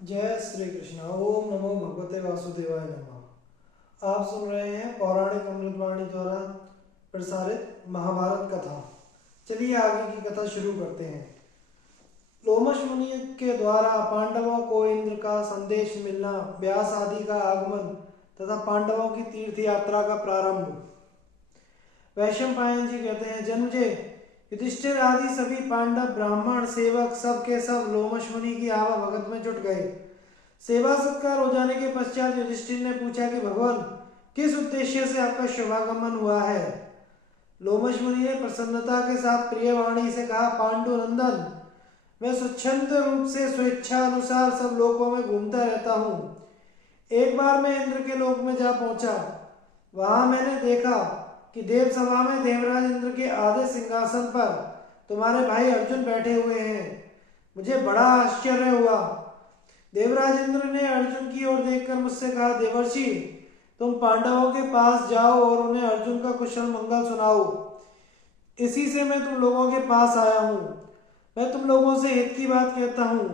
जय श्री कृष्ण। ओम नमो भगवते वासुदेवाय नमः। आप सुन रहे हैं पौराणिक अमृतवाणी द्वारा प्रसारित महाभारत कथा। चलिए आगे की कथा शुरू करते हैं। लोमश मुनि के द्वारा पांडवों को इंद्र का संदेश मिलना, व्यास आदि का आगमन तथा पांडवों की तीर्थ यात्रा का प्रारंभ। वैशंपायन जी कहते हैं, जन्मजय युधिष्ठिर आदि सभी पांडव ब्राह्मण सेवक सब के सब लोमश मुनि की आवा भगत में जुट गए। सेवा सत्कार हो जाने के पश्चात युधिष्ठिर ने पूछा कि भगवान, किस उद्देश्य से आपका शुभागमन हुआ है। लोमश मुनि ने प्रसन्नता के साथ प्रिय वाणी से कहा, पांडु नंदन, मैं स्वच्छंद रूप से स्वेच्छा अनुसार सब लोकों में घूमता रहता हूँ। एक बार मैं इंद्र के लोक में जा पहुंचा। वहां मैंने देखा कि देव सभा में देवराज इंद्र के आधे सिंहासन पर तुम्हारे भाई अर्जुन बैठे हुए हैं। मुझे बड़ा आश्चर्य हुआ। देवराज इंद्र ने अर्जुन की ओर देखकर मुझसे कहा, देवर्षि, तुम पांडवों के पास जाओ और उन्हें अर्जुन का कुशल मंगल सुनाओ। इसी से मैं तुम लोगों के पास आया हूँ। मैं तुम लोगों से हित की बात कहता हूँ,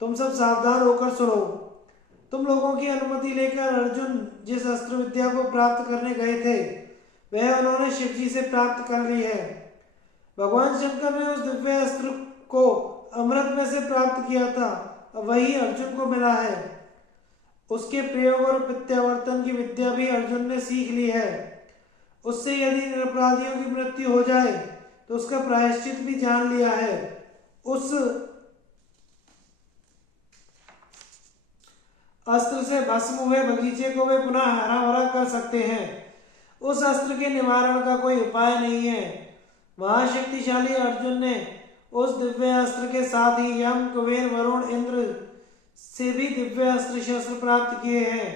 तुम सब सावधान होकर सुनो। तुम लोगों की अनुमति लेकर अर्जुन जिस अस्त्र विद्या को प्राप्त करने गए थे वह उन्होंने शिव जी से प्राप्त कर ली है। भगवान शंकर ने उस दिव्य अस्त्र को अमृत में से प्राप्त किया था, वही अर्जुन को मिला है। उसके प्रयोग और प्रत्यावर्तन की विद्या भी अर्जुन ने सीख ली है। उससे यदि निरपराधियों की मृत्यु हो जाए तो उसका प्रायश्चित भी जान लिया है। उस अस्त्र से भस्म हुए बगीचे को वे पुनः हरा भरा कर सकते हैं। उस अस्त्र के निवारण का कोई उपाय नहीं है। महाशक्तिशाली अर्जुन ने उस दिव्य अस्त्र के साथ ही यम, कुबेर, वरुण, इंद्र से भी दिव्य अस्त्र शस्त्र प्राप्त किए हैं।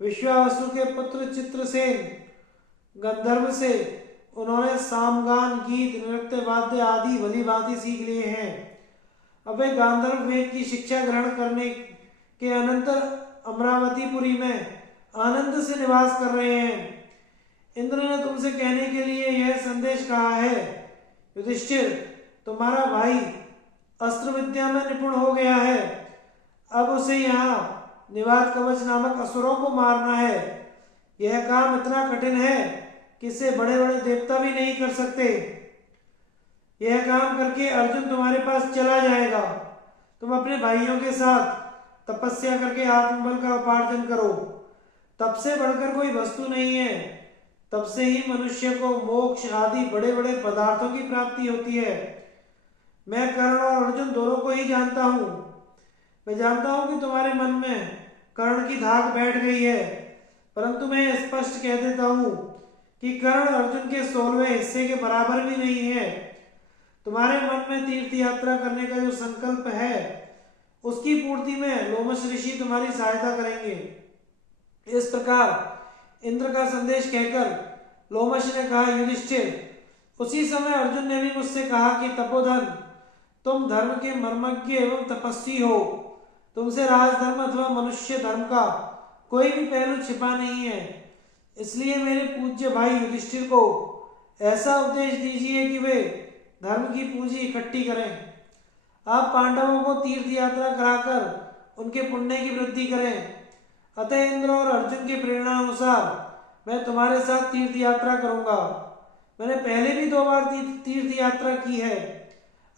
विश्वावसु के पुत्र चित्रसेन गंधर्व से उन्होंने सामगान, गीत, नृत्य, वाद्य आदि भली भांति सीख लिए हैं। अब वे गांधर्व वेद की शिक्षा ग्रहण करने के अनंतर अमरावतीपुरी में आनंद से निवास कर रहे हैं। इंद्र ने तुमसे कहने के लिए यह संदेश कहा है, युधिष्ठिर, तुम्हारा भाई अस्त्र विद्या में निपुण हो गया है। अब उसे यहाँ निवात कवच नामक असुरों को मारना है। यह काम इतना कठिन है कि इसे बड़े बड़े देवता भी नहीं कर सकते। यह काम करके अर्जुन तुम्हारे पास चला जाएगा। तुम अपने भाइयों के साथ तपस्या करके आत्मबल का उपार्जन करो। तप से बढ़कर कोई वस्तु नहीं है। तब से ही मनुष्य को मोक्ष आदि बड़े बड़े पदार्थों की प्राप्ति होती है। मैं कर्ण और अर्जुन दोनों को ही जानता हूँ। मैं जानता हूँ कि तुम्हारे मन में कर्ण की धाक बैठ गई है, परंतु मैं स्पष्ट कह देता हूँ कि कर्ण अर्जुन के 16वें हिस्से के बराबर भी नहीं है। तुम्हारे मन में तीर्थ यात्रा करने का जो संकल्प है उसकी पूर्ति में लोमश ऋषि तुम्हारी सहायता करेंगे। इस प्रकार इंद्र का संदेश कहकर लोमश ने कहा, युधिष्ठिर। उसी समय अर्जुन ने भी मुझसे कहा कि तपोधन, तुम धर्म के मर्मज्ञ एवं तपस्वी हो। तुमसे राजधर्म अथवा मनुष्य धर्म का कोई भी पहलू छिपा नहीं है। इसलिए मेरे पूज्य भाई युधिष्ठिर को ऐसा उपदेश दीजिए कि वे धर्म की पूंजी इकट्ठी करें। आप पांडवों को तीर्थ यात्रा कराकर उनके पुण्य की वृद्धि करें। अतः इंद्र और अर्जुन के प्रेरणा अनुसार मैं तुम्हारे साथ तीर्थ यात्रा करूंगा। मैंने पहले भी 2 बार तीर्थ यात्रा की है।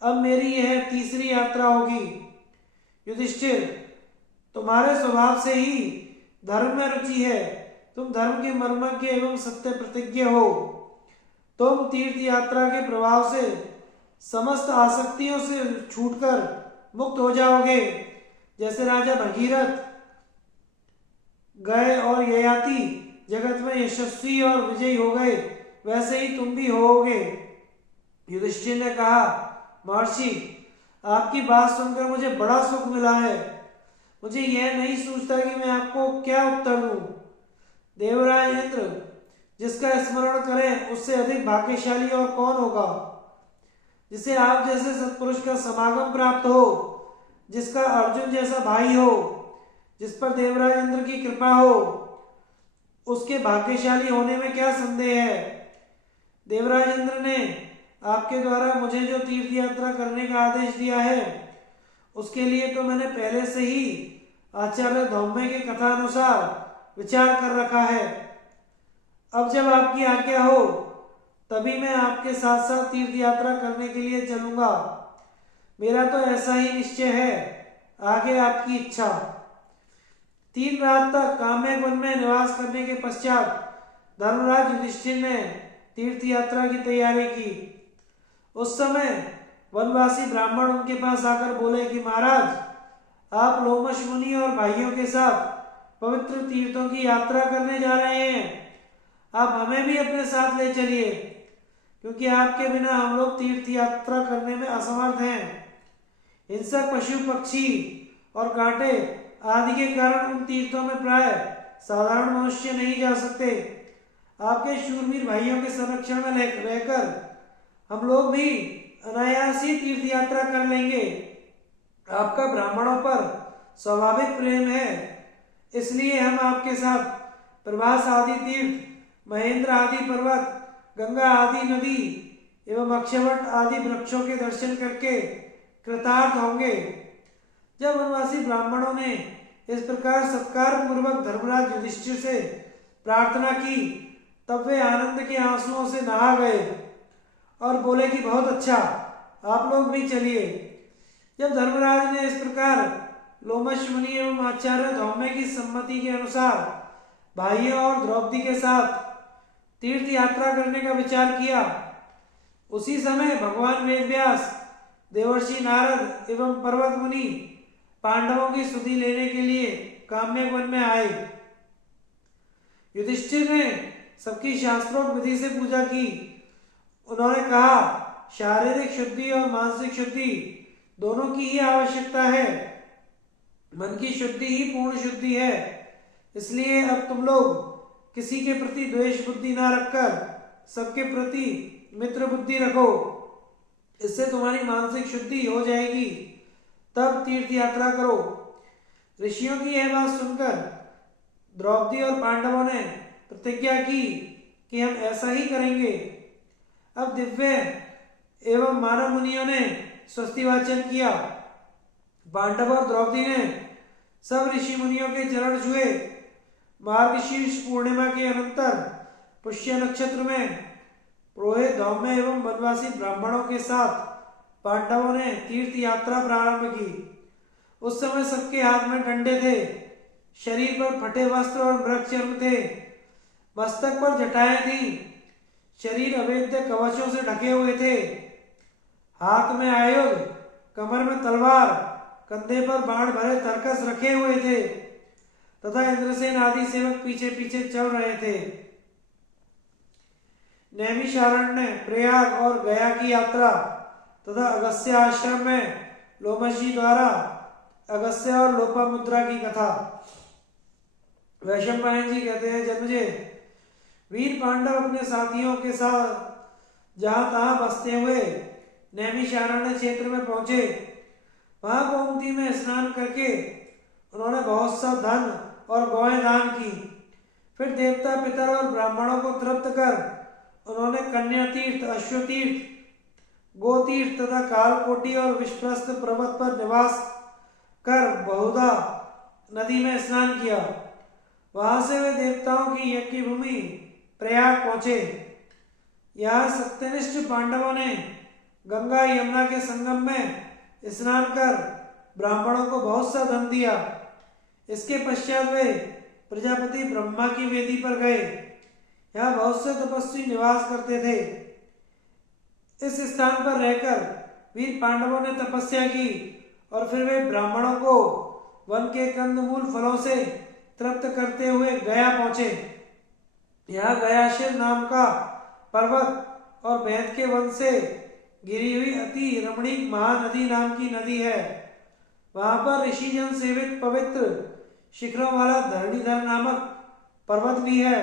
अब मेरी यह तीसरी यात्रा होगी। युधिष्ठिर, तुम्हारे स्वभाव से ही धर्म में रुचि है। तुम धर्म के मर्मज्ञ एवं सत्य प्रतिज्ञ हो। तुम तीर्थ यात्रा के प्रभाव से समस्त आसक्तियों से छूटकर मुक्त हो जाओगे। जैसे राजा भगीरथ गए और ययाति जगत में यशस्वी और विजयी हो गए, वैसे ही तुम भी होगे। युधिष्ठिर ने कहा, महर्षि, आपकी बात सुनकर मुझे बड़ा सुख मिला है। मुझे यह नहीं सूझता कि मैं आपको क्या उत्तर दूं। देवराज इंद्र जिसका स्मरण करें उससे अधिक भाग्यशाली और कौन होगा। जिसे आप जैसे सत्पुरुष का समागम प्राप्त हो, जिसका अर्जुन जैसा भाई हो, जिस पर देवराज इंद्र की कृपा हो, उसके भाग्यशाली होने में क्या संदेह है। देवराज इंद्र ने आपके द्वारा मुझे जो तीर्थ यात्रा करने का आदेश दिया है उसके लिए तो मैंने पहले से ही आचार्य धौम्य की कथा अनुसार विचार कर रखा है। अब जब आपकी आज्ञा हो तभी मैं आपके साथ साथ तीर्थ यात्रा करने के लिए चलूंगा। मेरा तो ऐसा ही निश्चय है, आगे आपकी इच्छा। 3 रात तक काम्य वन में निवास करने के पश्चात धर्मराज युधिष्ठिर ने तीर्थ यात्रा की तैयारी की। उस समय वनवासी ब्राह्मण उनके पास आकर बोले कि महाराज, आप लोमश मुनि और भाइयों के साथ पवित्र तीर्थों की यात्रा करने जा रहे हैं। आप हमें भी अपने साथ ले चलिए, क्योंकि आपके बिना हम लोग तीर्थ यात्रा करने में असमर्थ हैं। हिंसक पशु पक्षी और कांटे आदि के कारण उन तीर्थों में प्राय साधारण मनुष्य नहीं जा सकते। आपके शूरवीर भाइयों के संरक्षण में रहकर हम लोग भी अनायास ही तीर्थ यात्रा कर लेंगे। आपका ब्राह्मणों पर स्वाभाविक प्रेम है, इसलिए हम आपके साथ प्रभास आदि तीर्थ, महेंद्र आदि पर्वत, गंगा आदि नदी एवं अक्षयवट आदि वृक्षों के दर्शन करके कृतार्थ होंगे। जब वनवासी ब्राह्मणों ने इस प्रकार सत्कार पूर्वक धर्मराज युधिष्ठिर से प्रार्थना की, तब वे आनंद के आंसुओं से नहा गए और बोले कि बहुत अच्छा, आप लोग भी चलिए। जब धर्मराज ने इस प्रकार लोमश मुनि एवं आचार्य धौम्य की सम्मति के अनुसार भाइयों और द्रौपदी के साथ तीर्थ यात्रा करने का विचार किया, उसी समय भगवान वेदव्यास, देवर्षि नारद एवं पर्वत मुनि पांडवों की स्तुति लेने के लिए काम्य वन में आए। युधिष्ठिर ने सबकी शास्त्रोक्त विधि से पूजा की। उन्होंने कहा, शारीरिक शुद्धि और मानसिक शुद्धि दोनों की ही आवश्यकता है। मन की शुद्धि ही पूर्ण शुद्धि है। इसलिए अब तुम लोग किसी के प्रति द्वेष बुद्धि ना रखकर सबके प्रति मित्र बुद्धि रखो। इससे तुम्हारी मानसिक शुद्धि हो जाएगी, तब तीर्थ यात्रा करो। ऋषियों की यह बात सुनकर द्रौपदी और पांडवों ने प्रतिज्ञा की कि हम ऐसा ही करेंगे। अब दिव्य एवं मानव मुनियों ने स्वस्ति वाचन किया। पांडव और द्रौपदी ने सब ऋषि मुनियों के चरण छुए। मार्गशीर्ष पूर्णिमा के अनंतर पुष्य नक्षत्र में पुरोहित धौम्य एवं वनवासी ब्राह्मणों के साथ पांडवों ने तीर्थ यात्रा प्रारंभ की। उस समय सबके हाथ में डंडे थे, शरीर पर फटे वस्त्र और मृग चर्म थे, मस्तक पर जटाएं थी, शरीर अवेद्य कवचों से ढके हुए थे, हाथ में आयुध, कमर में तलवार, कंधे पर बाण भरे तरकस रखे हुए थे तथा इंद्रसेन आदि सेवक पीछे पीछे चल रहे थे। नैमिषारण्य, प्रयाग और गया की यात्रा तथा अगस्त्य आश्रम में लोमशी द्वारा अगस्त्य और लोपामुद्रा की कथा। वैशंपायन जी कहते हैं, जन्मजे वीर पांडव अपने साथियों के साथ जहां तहां बसते हुए नैमिषारण्य क्षेत्र में पहुंचे। वहां गोमती में स्नान करके उन्होंने बहुत सा धन और गौएं दान की। फिर देवता, पितर और ब्राह्मणों को तृप्त कर उन्होंने कन्या तीर्थ, अश्वतीर्थ, गोतीर्थ तथा कालकोटि और विश्वप्रस्थ पर्वत पर निवास कर बहुधा नदी में स्नान किया। वहां से वे देवताओं की यज्ञ भूमि प्रयाग पहुंचे। यहाँ सत्यनिष्ठ पांडवों ने गंगा यमुना के संगम में स्नान कर ब्राह्मणों को बहुत सा धन दिया। इसके पश्चात वे प्रजापति ब्रह्मा की वेदी पर गए। यहाँ बहुत से तपस्वी निवास करते थे। इस स्थान पर रहकर वीर पांडवों ने तपस्या की और फिर वे ब्राह्मणों को वन के कंदमूल फलों से तृप्त करते हुए गया पहुंचे। यहाँ गयाशिर नाम का पर्वत और बैद के वन से गिरी हुई अति रमणीक महानदी नाम की नदी है। वहां पर ऋषिजन सेवित पवित्र शिखरों वाला धरणीधर नामक पर्वत भी है।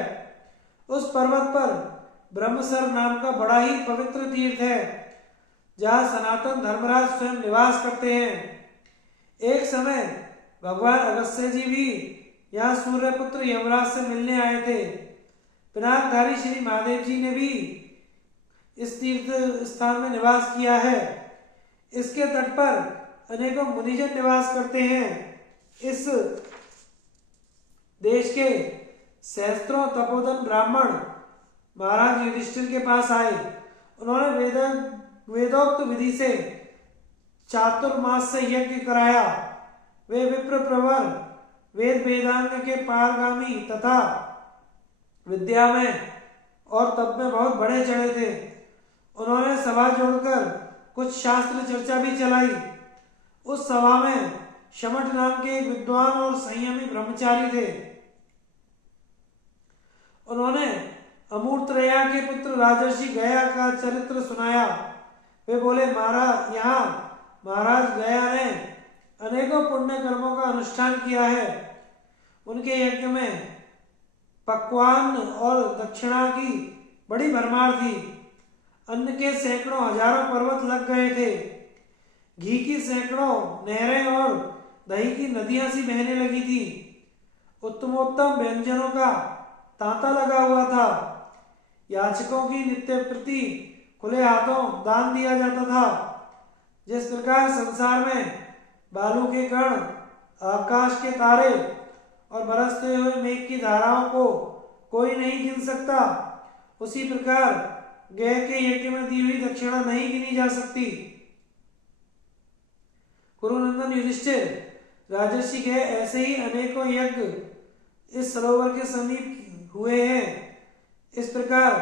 उस पर्वत पर ब्रह्मसर नाम का बड़ा ही पवित्र तीर्थ है, जहाँ सनातन धर्मराज स्वयं निवास करते हैं। एक समय भगवान अगस्त्य जी भी यहाँ सूर्यपुत्र यमराज से मिलने आए थे। पिनाकधारी श्री महादेव जी ने भी इस तीर्थ स्थान में निवास किया है। इसके तट पर अनेकों मुनिजन निवास करते हैं। इस देश के सहस्त्रों तपोधन ब्राह्मण महाराज युधिष्ठिर के पास आए। उन्होंने वेदोक्त विधि से चातुर्मास से यज्ञ कराया। वे विप्र प्रवर वेद वेदांग के पारगामी तथा विद्या में और तप में बहुत बड़े चढ़े थे। उन्होंने सभा जोड़कर कुछ शास्त्र चर्चा भी चलाई। उस सभा में शमठ नाम के एक विद्वान और संयमी ब्रह्मचारी थे। उन्होंने अमूर्तया के पुत्र राजर्षि गया का चरित्र सुनाया। वे बोले, महाराज गया ने अनेकों पुण्य कर्मों का अनुष्ठान किया है। उनके यज्ञ में पकवान और दक्षिणा की बड़ी भरमार थी। अन्न के सैकड़ों हजारों पर्वत लग गए थे। घी की सैकड़ों नहरें और दही की नदियां सी बहने लगी थी। उत्तमोत्तम व्यंजनों का तांता लगा हुआ था। याचकों की नित्य प्रति खुले हाथों दान दिया जाता था। जिस प्रकार संसार में बालू के कण, आकाश के तारे और बरसते हुए मेघ की धाराओं को कोई नहीं गिन सकता, उसी प्रकार गए के यज्ञ में दी हुई दक्षिणा नहीं गिनी जा सकती। कुरुनंदन युधिष्ठिर, राजर्षि गए ऐसे ही अनेकों यज्ञ इस सरोवर के समीप हुए हैं। इस प्रकार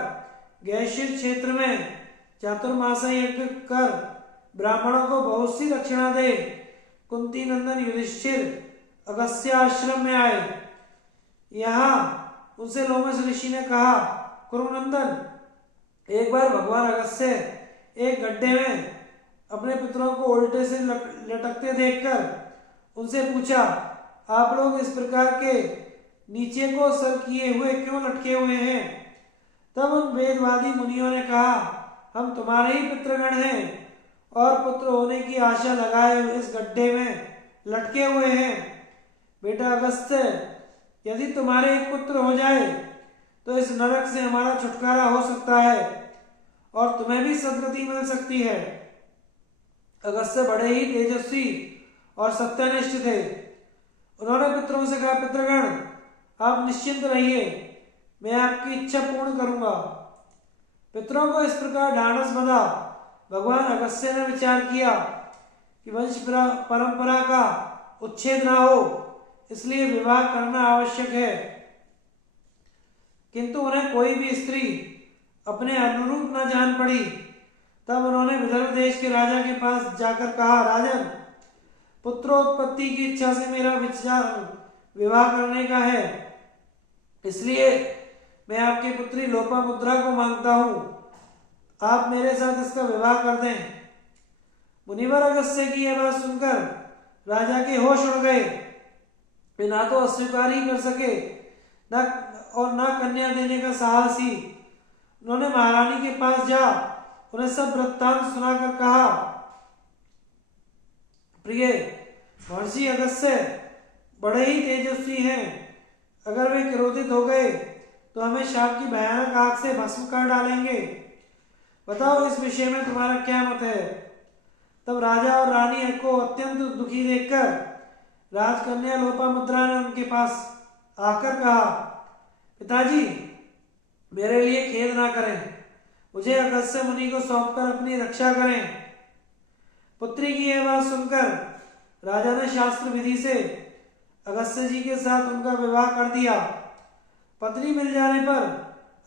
गैशिर क्षेत्र में चातुर्मासा यज्ञ कर ब्राह्मणों को बहुत सी दक्षिणा दे कुंती नंदन युधिष्ठिर अगस्त्य आश्रम में आए। यहाँ उनसे लोमश ऋषि ने कहा, कुरुनंदन, एक बार भगवान अगस्त्य एक गड्ढे में अपने पुत्रों को उल्टे से लटकते देखकर उनसे पूछा, आप लोग इस प्रकार के नीचे को सर किए हुए क्यों लटके हुए हैं? तब उन वेदवादी मुनियों ने कहा, हम तुम्हारे ही पुत्रगण हैं और पुत्र होने की आशा लगाए इस गड्ढे में लटके हुए हैं। बेटा अगस्त्य, यदि तुम्हारे एक पुत्र हो जाए तो इस नरक से हमारा छुटकारा हो सकता है और तुम्हें भी सद्गति मिल सकती है। अगस्त्य बड़े ही तेजस्वी और सत्यनिष्ठ थे। उन्होंने पुत्रों से कहा, पितृगण, आप निश्चिंत रहिए, मैं आपकी इच्छा पूर्ण करूंगा। पितरों को इस प्रकार ढांढस बंधा। भगवान अगस्त्य ने विचार किया कि वंश परंपरा का उच्छेद ना हो, इसलिए विवाह करना आवश्यक है। किंतु उन्हें कोई भी स्त्री अपने अनुरूप न जान पड़ी। तब उन्होंने विदर्भ देश के राजा के पास जाकर कहा, राजन, पुत्रोत्पत्ति की इच्छा से मेरा विचार विवाह करने का है, इसलिए मैं आपकी पुत्री लोपामुद्रा को मांगता हूं। आप मेरे साथ इसका विवाह कर दें। मुनिवर अगस्त्य की यह बात सुनकर राजा के होश उड़ गए। वे ना तो अस्वीकार ही कर सके न कन्या देने का साहस ही। उन्होंने महारानी के पास जा उन्हें सब वृत्तांत सुनाकर कहा, प्रिय महर्षि अगस्त्य बड़े ही तेजस्वी हैं। अगर वे क्रोधित हो गए तो हमें शाप की भयानक आग से भस्म कर डालेंगे। बताओ, इस विषय में तुम्हारा क्या मत है? तब राजा और रानी को अत्यंत दुखी देखकर राजकन्या लोपामुद्रा ने उनके पास आकर कहा, पिताजी, मेरे लिए खेद ना करें, मुझे अगस्त्य मुनि को सौंपकर अपनी रक्षा करें। पुत्री की यह बात सुनकर राजा ने शास्त्र विधि से अगस्त्य जी के साथ उनका विवाह कर दिया। पत्नी मिल जाने पर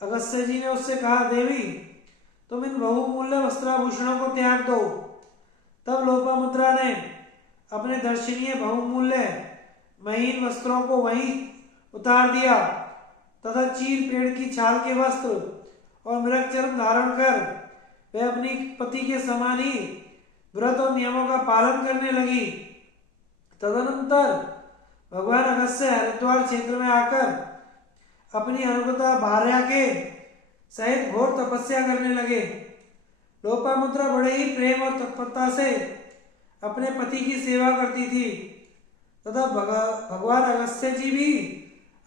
अगस्त्य जी ने उससे कहा, देवी, तुम इन बहुमूल्य वस्त्राभूषणों को त्याग दो। तब लोपामुद्रा ने अपने दर्शनीय बहुमूल्य महीन वस्त्रों को वहीं उतार दिया तथा चील पेड़ की छाल के वस्त्र और मृग चर्म धारण कर वे अपनी पति के समान ही व्रत और नियमों का पालन करने लगी। तदनंतर भगवान अगस्त्य हरिद्वार क्षेत्र में आकर अपनी अनुगता भार्या के सहित घोर तपस्या करने लगे। लोपामुद्रा बड़े ही प्रेम और तत्परता से अपने पति की सेवा करती थी तथा भगवान अगस्त्य जी भी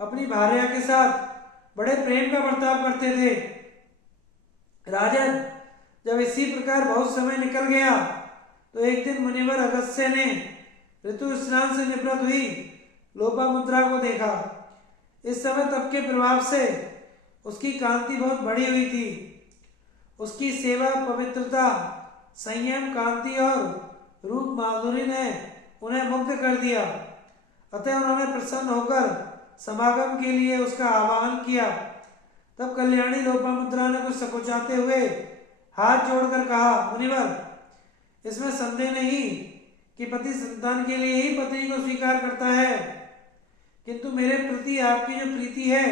अपनी भार्या के साथ बड़े प्रेम का बर्ताव करते थे। राजन, जब इसी प्रकार बहुत समय निकल गया तो एक दिन मुनिवर अगस्त्य ने ऋतु स्नान से निवृत्त हुई लोपामुद्रा को देखा। इस समय तप के प्रभाव से उसकी कांति बहुत बढ़ी हुई थी। उसकी सेवा, पवित्रता, संयम, कांति और रूप माधुरी ने उन्हें मुग्ध कर दिया। अतः उन्होंने प्रसन्न होकर समागम के लिए उसका आह्वान किया। तब कल्याणी लोपामुद्रा ने कुछ सकुचाते हुए हाथ जोड़कर कहा, मुनिवर, इसमें संदेह नहीं कि पति संतान के लिए ही पत्नी को स्वीकार करता है, किंतु मेरे प्रति आपकी जो प्रीति है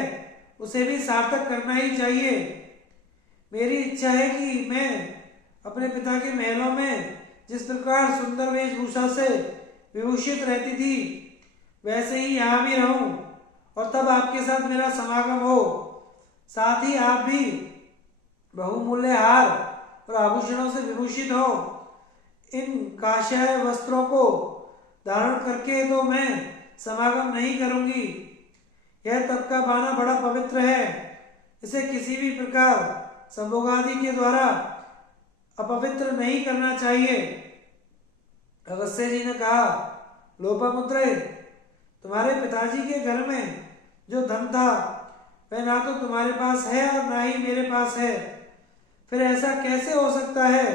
उसे भी सार्थक करना ही चाहिए। मेरी इच्छा है कि मैं अपने पिता के महलों में जिस प्रकार सुंदर वेशभूषा से विभूषित रहती थी वैसे ही यहाँ भी रहूं और तब आपके साथ मेरा समागम हो। साथ ही आप भी बहुमूल्य हार और आभूषणों से विभूषित हो। इन काषाय वस्त्रों को धारण करके तो मैं समागम नहीं करूंगी। यह तप का बाना बड़ा पवित्र है, इसे किसी भी प्रकार संभोगादि के द्वारा अपवित्र नहीं करना चाहिए। अगस्त्य जी ने कहा, लोपामुद्रे, तुम्हारे पिताजी के घर में जो धन था वह ना तो तुम्हारे पास है और ना ही मेरे पास है, फिर ऐसा कैसे हो सकता है?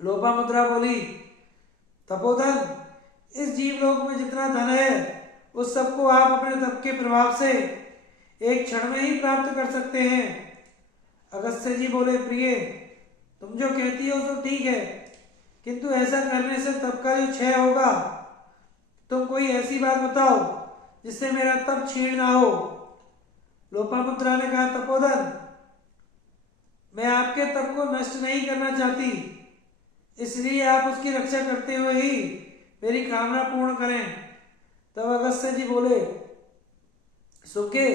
लोपामुद्रा बोली, तपोधन, इस जीवलोक में जितना धन है उस सबको आप अपने तप के प्रभाव से एक क्षण में ही प्राप्त कर सकते हैं। अगस्त्य जी बोले, प्रिय, तुम जो कहती हो तो ठीक है, किंतु ऐसा करने से तप का जो क्षय होगा। तुम कोई ऐसी बात बताओ जिससे मेरा तप क्षीण ना हो। लोपामुद्रा ने कहा, तपोधन, मैं आपके तप को नष्ट नहीं करना चाहती, इसलिए आप उसकी रक्षा करते हुए ही मेरी कामना पूर्ण करें। तब अगस्त्य जी बोले, सुके,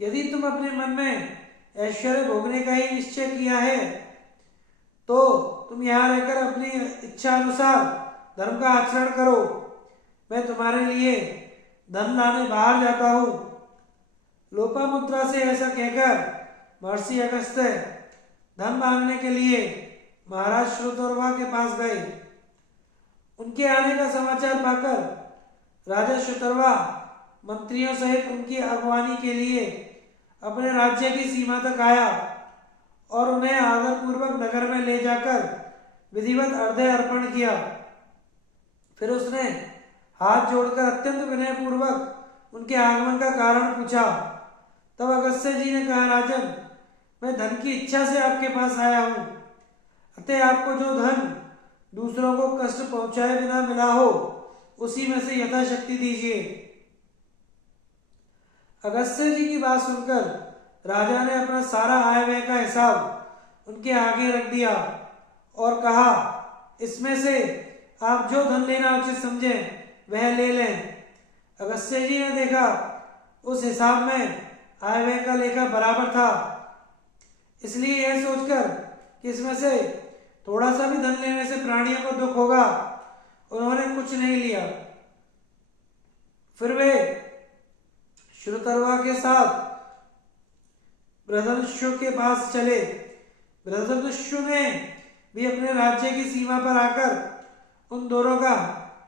यदि तुम अपने मन में ऐश्वर्य भोगने का ही निश्चय किया है तो तुम यहाँ रहकर अपनी इच्छा अनुसार धर्म का आचरण करो। मैं तुम्हारे लिए धन लाने बाहर जाता हूँ। लोपामुद्रा से ऐसा कहकर महर्षि अगस्त्य धन मांगने के लिए महाराज श्रुतर्वा के पास गए। उनके आने का समाचार पाकर राजा श्रुतर्वा मंत्रियों सहित उनकी अगवानी के लिए अपने राज्य की सीमा तक आया और उन्हें आदरपूर्वक नगर में ले जाकर विधिवत अर्घ्य अर्पण किया। फिर उसने हाथ जोड़कर अत्यंत विनयपूर्वक उनके आगमन का कारण पूछा। तब अगस्त्य जी ने कहा, राजन, मैं धन की इच्छा से आपके पास आया हूँ, अतः आपको जो धन दूसरों को कष्ट पहुंचाए बिना मिला हो उसी में से यथाशक्ति दीजिए। अगस्त्य जी की बात सुनकर राजा ने अपना सारा आय व्यय का हिसाब उनके आगे रख दिया और कहा, इसमें से आप जो धन लेना उचित समझे वह ले लें। अगस्त्य जी ने देखा उस हिसाब में आय व्यय का लेखा बराबर था, इसलिए यह सोचकर कि इसमें से थोड़ा सा भी धन लेने से प्राणियों को दुख होगा, उन्होंने कुछ नहीं लिया। फिर वे श्रुतर्वा के साथ बृहदर्षु के पास चले। बृहदर्षु ने भी अपने राज्य की सीमा पर आकर उन दोनों का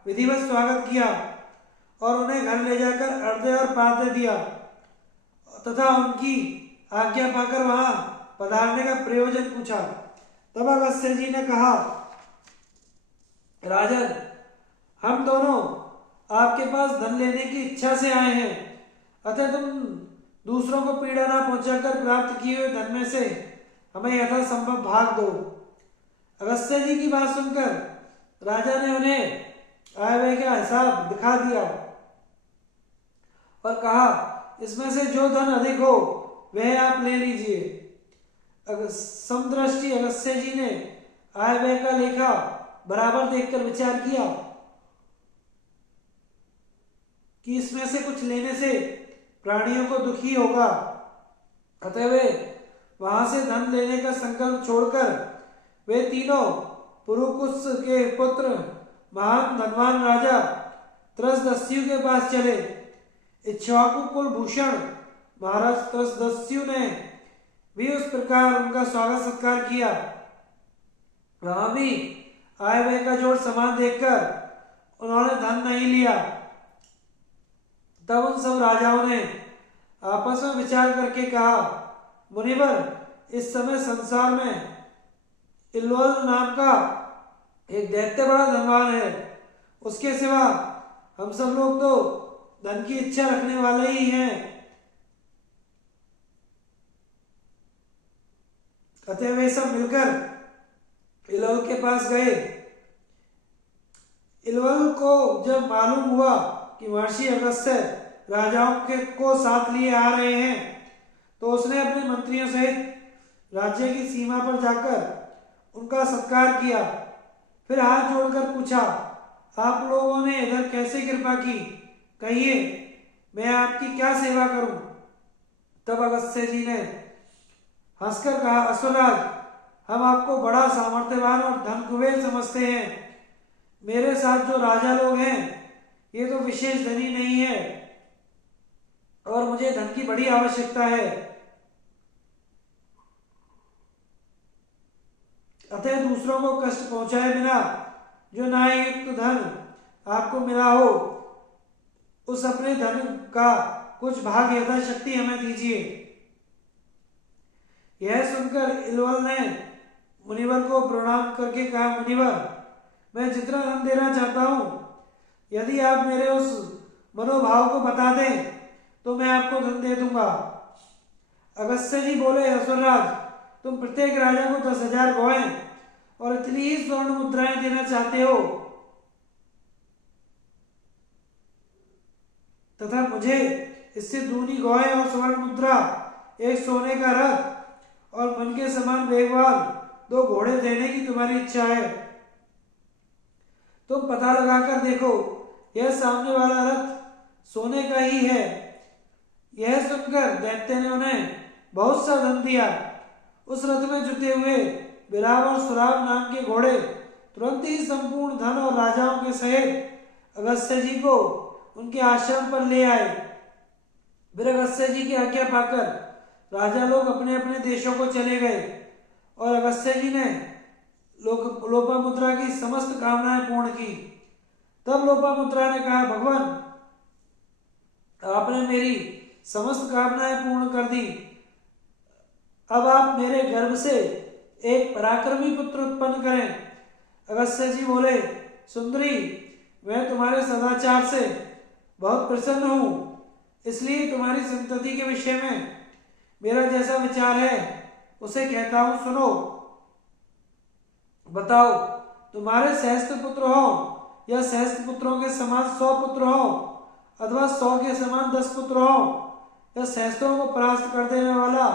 विधिवत स्वागत किया और उन्हें घर ले जाकर अर्घ्य और पाद्य दिया तथा उनकी आज्ञा पाकर वहां पधारने का प्रयोजन पूछा। तब अगस्त्य जी ने कहा, राजन, हम दोनों आपके पास धन लेने की इच्छा से आए हैं, अतः तुम दूसरों को पीड़ा न पहुंचाकर प्राप्त किए हुए धन में से हमें यथासंभव भाग दो। अगस्त्य जी की बात सुनकर राजा ने उन्हें आय व्यय का हिसाब दिखा दिया और कहा, इसमें से जो धन अधिक हो वह आप ले लीजिए। समदृष्टि अगस्त्य जी ने आय व्यय का लेखा बराबर देखकर विचार किया कि इसमें से कुछ लेने से प्राणियों को दुखी होगा, अतः वे वहां से धन लेने का संकल्प छोड़कर वे तीनों पुरुकुस के पुत्र महान धनवान राजा त्रसदस्यु के पास चले। इक्ष्वाकु कुल भूषण महाराज त्रसदस्यु ने भी उस प्रकार उनका स्वागत सत्कार किया। वहां भी आय व्यय का जोड़ समान देखकर उन्होंने धन नहीं लिया। तब उन सब राजाओं ने आपस में विचार करके कहा, मुनिवर, इस समय संसार में इल्वल नाम का एक दैत्य बड़ा धनवान है। उसके सिवा हम सब लोग तो धन की इच्छा रखने वाले ही हैं। अतः वे सब मिलकर इल्वल के पास गए। इल्वल को जब मालूम हुआ कि महर्षि अगस्त्य राजाओं को साथ लिए आ रहे हैं, तो उसने अपने मंत्रियों सहित राज्य की सीमा पर जाकर उनका सत्कार किया। फिर हाथ जोड़कर पूछा, आप लोगों ने इधर कैसे कृपा की? कहिए, मैं आपकी क्या सेवा करूं? तब अगस्त्य जी ने हंसकर कहा, असुरराज, हम आपको बड़ा सामर्थ्यवान और धन कुबेर समझते हैं। मेरे साथ जो राजा लोग हैं, ये तो विशेष धनी नहीं है और मुझे धन की बड़ी आवश्यकता है। अतः दूसरों को कष्ट पहुंचाए बिना जो न्याययुक्त धन आपको मिला हो, उस अपने धन का कुछ भाग यथाशक्ति हमें दीजिए। यह सुनकर इल्वल ने मुनिवर को प्रणाम करके कहा, मुनिवर, मैं जितना धन देना चाहता हूं, यदि आप मेरे उस मनोभाव को बता दें तो मैं आपको धन दे दूंगा। अगस्त्य जी बोले, असुरराज, तुम प्रत्येक राजा को 10,000 गौएं और इतनी ही स्वर्ण मुद्राएं देना चाहते हो तथा मुझे इससे दूनी गौएं और स्वर्ण मुद्रा, एक सोने का रथ और मन के समान वेगवान 2 घोड़े देने की तुम्हारी इच्छा है। तुम पता लगाकर देखो, यह सामने वाला रथ सोने का ही है। यह सुनकर दैत्य ने उन्हें बहुत सा धन दिया। उस रथ में जुटे हुए विराम और सुराम नाम के घोड़े तुरंत ही संपूर्ण धन और राजाओं के सहित अगस्त्य जी को उनके आश्रम पर ले आए। फिर अगस्त्य जी की आज्ञा पाकर राजा लोग अपने अपने देशों को चले गए और अगस्त्य जी ने लोपामुद्रा की समस्त कामनाएं पूर्ण की। तब लोपामुद्रा ने कहा, भगवान, आपने मेरी समस्त कामनाएं पूर्ण कर दी। अब आप मेरे गर्भ से एक पराक्रमी पुत्र उत्पन्न करें। अगस्त्य जी बोले, सुंदरी, मैं तुम्हारे सदाचार से बहुत प्रसन्न हूं, इसलिए तुम्हारी संतति के विषय में मेरा जैसा विचार है उसे कहता हूं, सुनो। बताओ, तुम्हारे सहस्त्र पुत्र हो या सहस्त्र पुत्रों के समान 100 पुत्र हो अथवा 100 के समान 10 पुत्र हो या सहस्त्रों को परास्त कर देने वाला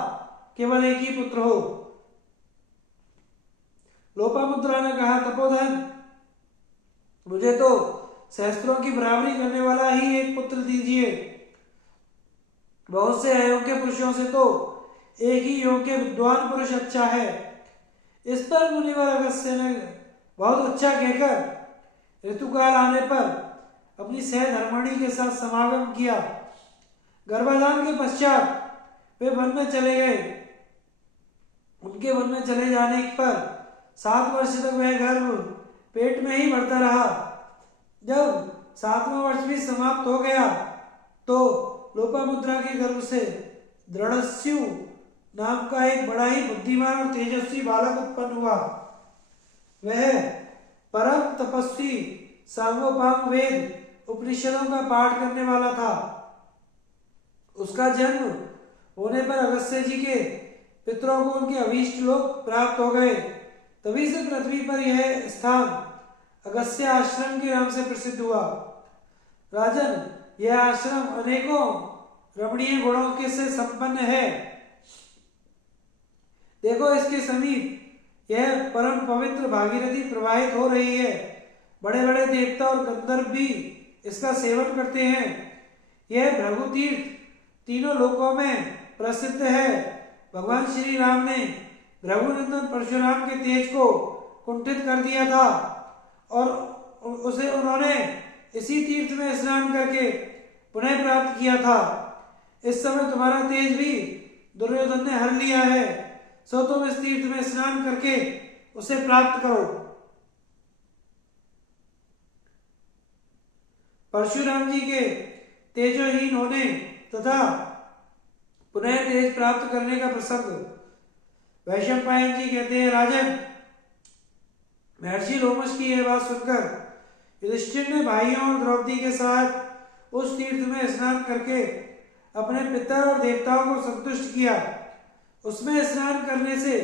केवल एक ही पुत्र हो। लोपामुद्रा ने कहा, तपोधन, मुझे तो सहस्त्रों की बराबरी करने वाला ही एक पुत्र दीजिए। बहुत से अयोग्य पुरुषों से तो एक ही योग्य विद्वान पुरुष अच्छा है। इस पर मुनिवर अगस्त्य ने बहुत अच्छा कहकर ऋतुकाल आने पर अपनी सहधर्मणी के साथ समागम किया। गर्भाधान के पश्चात वे वन में चले गए। उनके वन में चले जाने पर 7 वर्ष तक वह गर्भ पेट में ही बढ़ता रहा। जब 7वां वर्ष भी समाप्त हो गया तो लोपामुद्रा के गर्भ से दृढ़स्यु नाम का एक बड़ा ही बुद्धिमान और तेजस्वी बालक उत्पन्न हुआ। वह परम तपस्वी, सार्वभौम वेद उपनिषदों का पाठ करने वाला था। उसका जन्म होने पर अगस्त्य जी के पितरों को उनके अभीष्ट लोक प्राप्त हो गए। तभी से पृथ्वी पर यह स्थान अगस्त्य आश्रम के नाम से प्रसिद्ध हुआ। राजन, यह आश्रम अनेकों रमणीय गुणों के से संपन्न है। देखो, इसके समीप यह परम पवित्र भागीरथी प्रवाहित हो रही है। बड़े बड़े देवता और गंधर्व भी इसका सेवन करते हैं। यह भृगु तीर्थ तीनों लोकों में प्रसिद्ध है। भगवान श्री राम ने भृगुनंदन परशुराम के तेज को कुंठित कर दिया था और उसे उन्होंने इसी तीर्थ में स्नान करके पुनः प्राप्त किया था। इस समय तुम्हारा तेज भी दुर्योधन ने हर लिया है, सो तुम इस तीर्थ में स्नान करके उसे प्राप्त करो। परशुराम जी के तेजोहीन होने तथा पुनः तेज प्राप्त करने का प्रसंग। वैशंपायन जी कहते हैं, राजन, महर्षि लोमश की यह बात सुनकर युधिष्ठिर ने भाइयों और द्रौपदी के साथ उस तीर्थ में स्नान करके अपने पितर और देवताओं को संतुष्ट किया। उसमें स्नान करने से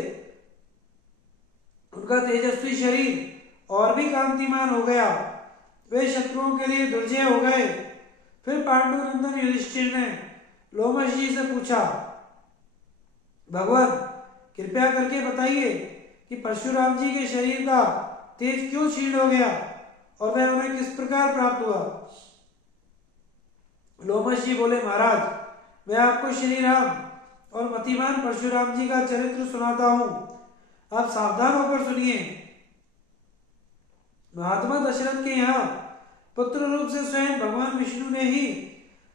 उनका तेजस्वी शरीर और भी कांतिमान हो गया। वे शत्रुओं के लिए दुर्जय हो गए। फिर पांडुनंदन युधिष्ठिर ने लोमश जी से पूछा, भगवान, कृपया करके बताइए कि परशुराम जी के शरीर का तेज क्यों क्षीण हो गया और वह उन्हें किस प्रकार प्राप्त हुआ। लोमश जी बोले, महाराज, मैं आपको श्री राम और मतिमान परशुराम जी का चरित्र सुनाता हूं, आप सावधान होकर सुनिए। महात्मा दशरथ के यहाँ पुत्र रूप से स्वयं भगवान विष्णु ने ही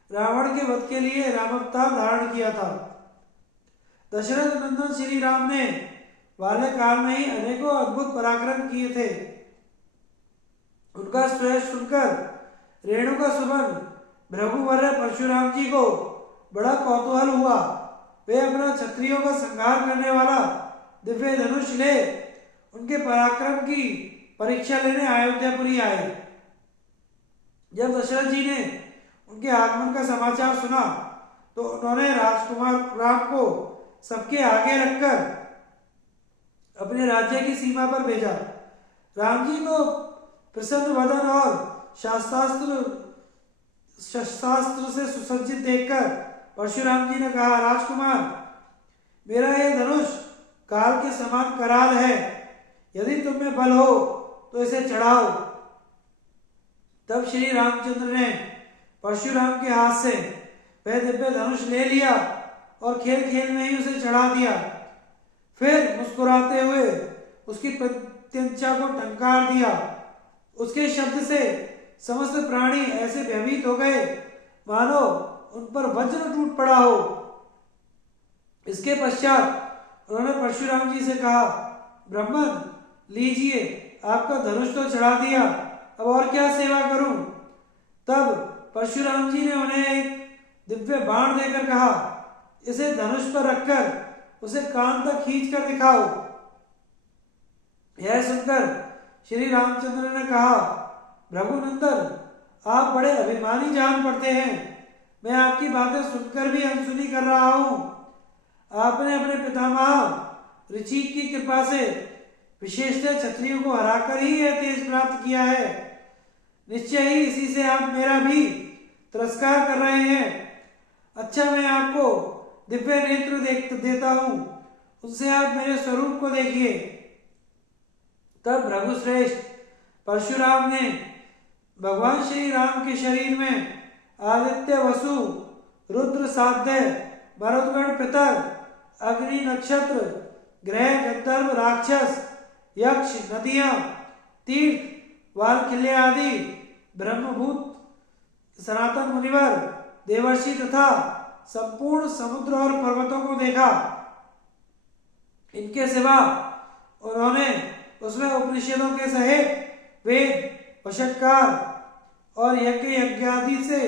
रावण के वध के लिए रामावतार धारण किया था। दशरथ नंदन श्री राम ने बाल्यकाल में ही अनेकों अद्भुत पराक्रम किए थे। उनका श्रेय सुनकर रेणुका सुमन भृगुवर्य परशुराम जी को बड़ा कौतूहल हुआ। वे अपना क्षत्रियों का संहार करने वाला दिव्य धनुष ले उनके पराक्रम की परीक्षा लेने अयोध्यापुरी आए। जब दशरथ जी ने उनके आगमन का समाचार सुना तो उन्होंने राजकुमार राम को सबके आगे रखकर अपने राज्य की सीमा पर भेजा। राम जी को प्रसन्न वदन और शस्त्रास्त्र से सुसज्जित देखकर परशुराम जी ने कहा, राजकुमार, मेरा यह धनुष काल के समान कराल है, यदि तुम में बल हो तो इसे चढ़ाओ। तब श्री रामचंद्र ने परशुराम के हाथ से वह दिव्य धनुष ले लिया और खेल खेल में ही उसे चढ़ा दिया। फिर मुस्कुराते हुए उसकी प्रत्यंचा को टंकार दिया। उसके शब्द से समस्त प्राणी ऐसे भयभीत हो गए मानो उन पर वज्र टूट पड़ा हो। इसके पश्चात उन्होंने परशुराम जी से कहा, ब्राह्मण, लीजिए, आपका धनुष तो चढ़ा दिया, अब और क्या सेवा करूं। तब परशुराम जी ने उन्हें एक दिव्य बाण देकर कहा, इसे धनुष पर रखकर उसे कान तक खींच कर दिखाओ। यह सुनकर श्री रामचंद्र ने कहा, भृगुनंदन, आप बड़े अभिमानी जान पड़ते हैं। मैं आपकी बातें सुनकर भी अनसुनी कर रहा हूं। आपने अपने पितामह ऋचिक की कृपा से विशेषतः क्षत्रियों को हराकर ही यह तेज प्राप्त किया है। निश्चय ही इसी से आप मेरा भी तिरस्कार कर रहे हैं। अच्छा, मैं आपको दिव्य नेत्र देता हूं, उनसे आप मेरे स्वरूप को देखिए। तब भृगुश्रेष्ठ परशुराम ने भगवान श्री राम के शरीर में आदित्य, वसु, रुद्र, साध्य, मरुदगण, पितर, अग्नि, नक्षत्र, ग्रह, गंधर्व, राक्षस, यक्ष, नदियां, तीर्थ, वालखिल्य आदि ब्रह्मभूत सनातन मुनिवर, देवर्षि तथा संपूर्ण समुद्र और पर्वतों को देखा। इनके सिवा उन्होंने उसमें उपनिषदों के सहित वेद, वशटकार और यज्ञादि से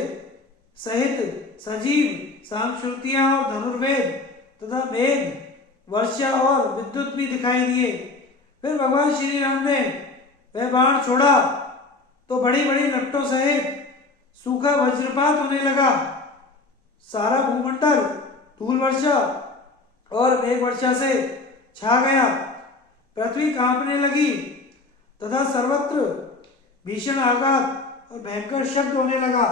सहित सजीव सांश्रुतियां और धनुर्वेद तथा मेघ, वर्षा और विद्युत भी दिखाई दिए। फिर भगवान श्री राम ने वह बाण छोड़ा तो बड़ी बड़ी लट्टों सहित सूखा वज्रपात होने लगा। सारा भूमंडल धूल वर्षा और मेघ वर्षा से छा गया। पृथ्वी कांपने लगी तथा सर्वत्र भीषण आघात और भयंकर शब्द होने लगा।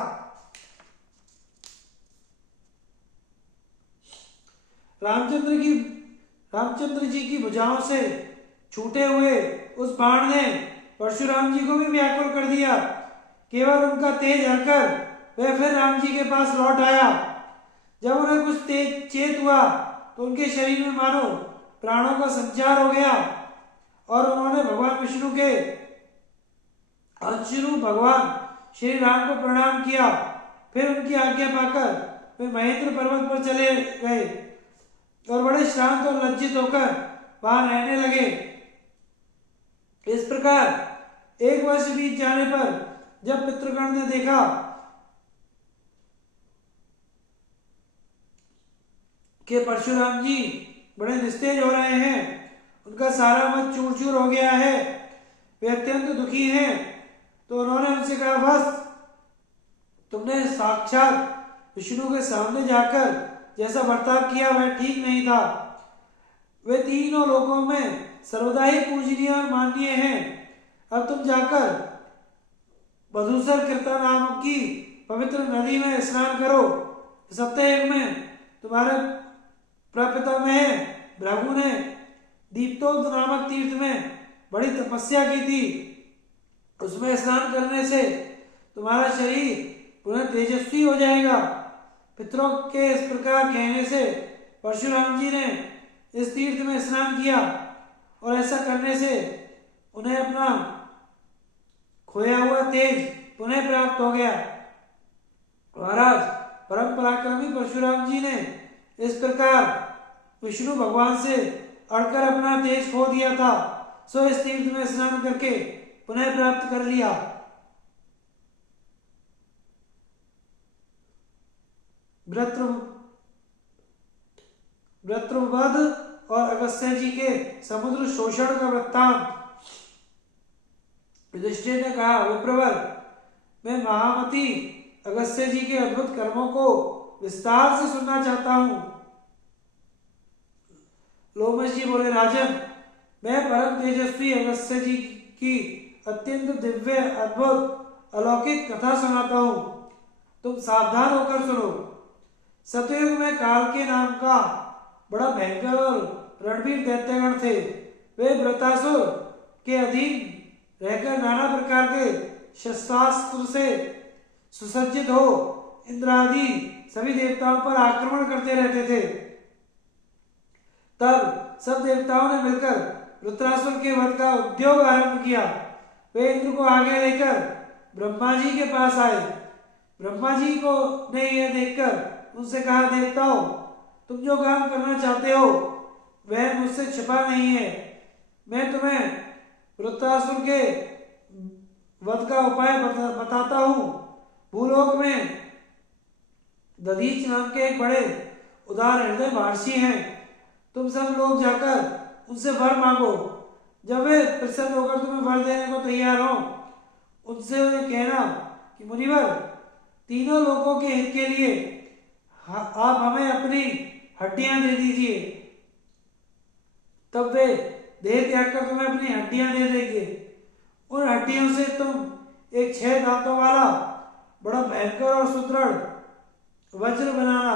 रामचंद्र जी की भुजाओं से छूटे हुए उस बाण ने परशुराम जी को भी व्याकुल कर दिया। केवल उनका तेज हरकर वह फिर राम जी के पास लौट आया। जब उन्हें कुछ तेज चेत हुआ तो उनके शरीर में मानो प्राणों का संचार हो गया और उन्होंने भगवान विष्णु के अंशरूप भगवान श्री राम को प्रणाम किया। फिर उनकी आज्ञा पाकर वे महेंद्र पर्वत पर चले गए और बड़े शांत और लज्जित होकर वहां रहने लगे। इस प्रकार एक वर्ष बीत जाने पर जब पितृगण ने देखा कि परशुराम जी बड़े निस्तेज हो रहे हैं, उनका सारा मन चूर चूर हो गया है, वे अत्यंत दुखी हैं। तो उन्होंने उनसे कहा, बस तुमने साक्षात विष्णु के सामने जाकर जैसा बर्ताव किया वह ठीक नहीं था। वे तीनों लोकों में सर्वदा ही पूजनीय और माननीय हैं। अब तुम जाकर मधुसर कीर्तन नाम की पवित्र नदी में स्नान करो। सत्ययुग में तुम्हारे प्रपितामह भृगु ने दीप्तोक्त नामक तीर्थ में बड़ी तपस्या की थी। उसमें स्नान करने से तुम्हारा शरीर पुनः तेजस्वी हो जाएगा। पितरों के इस प्रकार कहने से परशुराम जी ने इस तीर्थ में स्नान किया और ऐसा करने से उन्हें अपना खोया हुआ तेज पुनः प्राप्त हो गया। महाराज, परम पराक्रमी परशुराम जी ने इस प्रकार विष्णु भगवान से अड़कर अपना तेज खो दिया था, सो इस तीर्थ में स्नान करके पुनः प्राप्त कर लिया। वृत्रवध और अगस्त्य जी के समुद्र शोषण का वृत्तांत। युधिष्ठिर ने कहा, विप्रवर, मैं महामती अगस्त्य जी के अद्भुत कर्मों को विस्तार से सुनना चाहता हूं। लोमश जी बोले, राजन, मैं परम तेजस्वी अगस्त्य जी की अत्यंत दिव्य अद्भुत अलौकिक कथा सुनाता हूं, तुम सावधान होकर सुनो। सतयुग में काल के नाम का बड़ा भयंकर और रणवीर दैत्यगण थे। वे वृतासुर के अधीन रहकर नाना प्रकार के शस्त्रास्त्र से सुसज्जित हो इंद्रादि सभी देवताओं पर आक्रमण करते रहते थे। तब सब देवताओं ने मिलकर वृत्रासुर के वध का उद्योग आरंभ किया। वे इंद्र को आगे लेकर ब्रह्मा जी के पास आए। ब्रह्मा जी को ने यह देखकर उनसे कहा, देवताओं, तुम जो काम करना चाहते हो वह मुझसे छिपा नहीं है। मैं तुम्हें वृत्रासुर के वध का उपाय बताता हूं। भूलोक में दधीच नाम के एक बड़े उदार हृदय महर्षि हैं। तुम सब लोग जाकर उनसे वर मांगो। जब वे प्रसन्न होकर तुम्हें वर देने को तैयार हो, उनसे कहना कि मुनिवर, तीनों लोगों के हित के लिए आप हमें अपनी हड्डियां दे दीजिए। तब वे देह त्याग कर तुम्हें अपनी हड्डियां दे देंगे। उन हड्डियों से तुम एक 6 दांतों वाला बड़ा भयंकर और सुदृढ़ वज्र बनाना।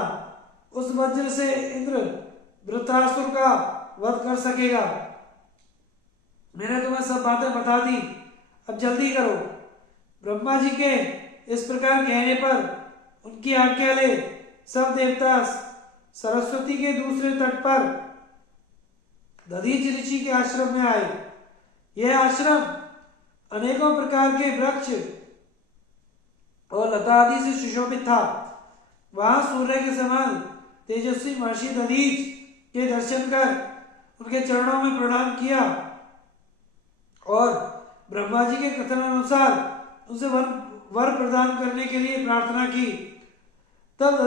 उस वज्र से इंद्र वृत्रासुर का वध कर सकेगा। मैंने तुम्हें सब बातें बता दी, अब जल्दी करो। ब्रह्मा जी के इस प्रकार कहने पर उनकी आज्ञा ले सब देवता सरस्वती के दूसरे तट पर दधीच ऋषि के आश्रम में आए। यह आश्रम अनेकों प्रकार के वृक्ष और लता आदि से सुशोभित था। वहां सूर्य के समान तेजस्वी महर्षि दधीच के दर्शन कर उनके चरणों में प्रणाम किया और ब्रह्मा जी के कथन अनुसार उनसे वर प्रदान करने के लिए प्रार्थना की। तब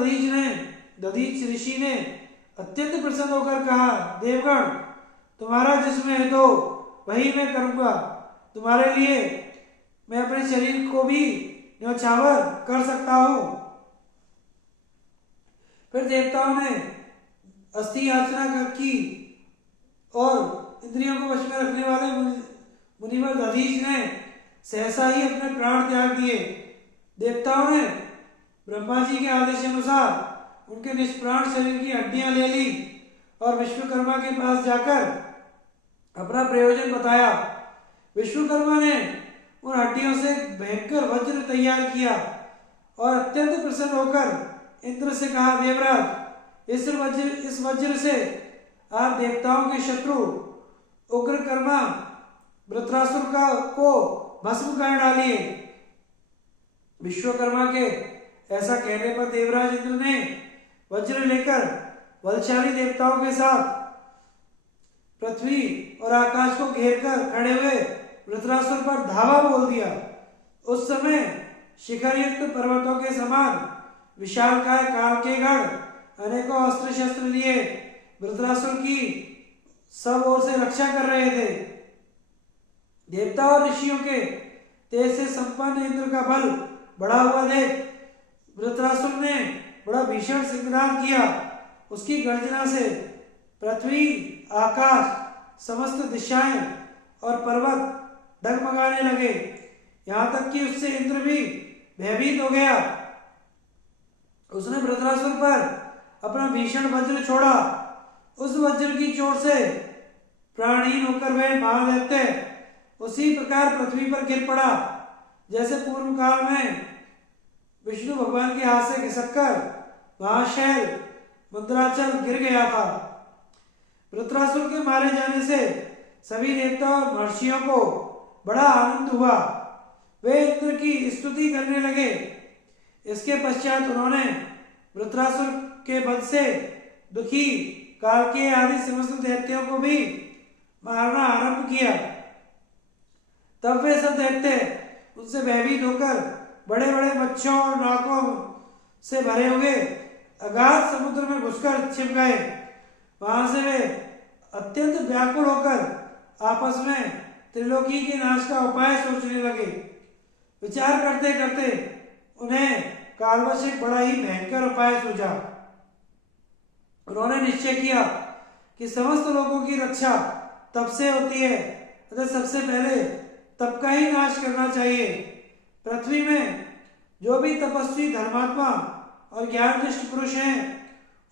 दधीच ऋषि ने अत्यंत प्रसन्न होकर कहा, देवगण, तुम्हारा जिसमें है तो वही मैं करूंगा। तुम्हारे लिए मैं अपने शरीर को भी न्यौछावर कर सकता हूं। फिर देवताओं ने अस्थि याचना की और इंद्रियों को वश में रखने वाले मुनिवर दधीच ने सहसा ही अपने प्राण त्याग दिए। देवताओं ने ब्रह्मा जी के आदेश अनुसार उनके निष्प्राण शरीर की हड्डियां ले ली और विश्वकर्मा के पास जाकर अपना प्रयोजन बताया। विश्वकर्मा ने उन हड्डियों से भयंकर वज्र तैयार किया और अत्यंत प्रसन्न होकर इंद्र से कहा, देवराज, इस वज्र से आप देवताओं के शत्रु उग्रकर्मा वृत्रासुर को भस्म कर डालिए। विश्वकर्मा के ऐसा कहने पर देवराज इंद्र ने वज्र लेकर बलशाली देवताओं के साथ पृथ्वी और आकाश को घेरकर खड़े हुए वृत्रासुर पर धावा बोल दिया। उस समय शिखरयुक्त पर्वतों के समान विशालकाय काल के गण अनेकों अस्त्र शस्त्र लिए वृत्रासुर की सब ओर से रक्षा कर रहे थे। देवता और ऋषियों के तेज से संपन्न इंद्र का बल बढ़ा हुआ देख वृत्रासुर ने बड़ा भीषण सिंहनाद किया। उसकी गर्जना से पृथ्वी, आकाश, समस्त दिशाएं और पर्वत डगमगाने लगे। यहां तक कि उससे इंद्र भी भयभीत हो गया। उसने वृत्रासुर पर अपना भीषण वज्र छोड़ा। उस वज्र की चोट से प्राणहीन होकर वह महादैत्य उसी प्रकार पृथ्वी पर गिर पड़ा जैसे पूर्व काल में विष्णु भगवान के हाथ से खिसककर महाशैल मंदराचल गिर गया था। वृत्रासुर के मारे जाने से सभी देवता और महर्षियों को बड़ा आनंद हुआ। वे इंद्र की स्तुति करने लगे। इसके पश्चात उन्होंने वृत्रासुर के वध से दुखी कालकेय आदि समस्त दैत्यों को भी मारना आरंभ किया। तब वे सब दैत्य उनसे भयभीत होकर बड़े बड़े मच्छरों और नाकों से भरे हुए अगाध समुद्र में घुसकर छिप गए। वहां से वे अत्यंत व्याकुल होकर आपस में त्रिलोकी के नाश का उपाय सोचने लगे। विचार करते करते उन्हें कालवश एक बड़ा ही भयंकर उपाय सूझा। उन्होंने निश्चय किया कि समस्त लोगों की रक्षा तप से होती है, अतः सबसे पहले तप का ही नाश करना चाहिए। पृथ्वी में जो भी तपस्वी, धर्मात्मा और ज्ञाननिष्ठ पुरुष हैं,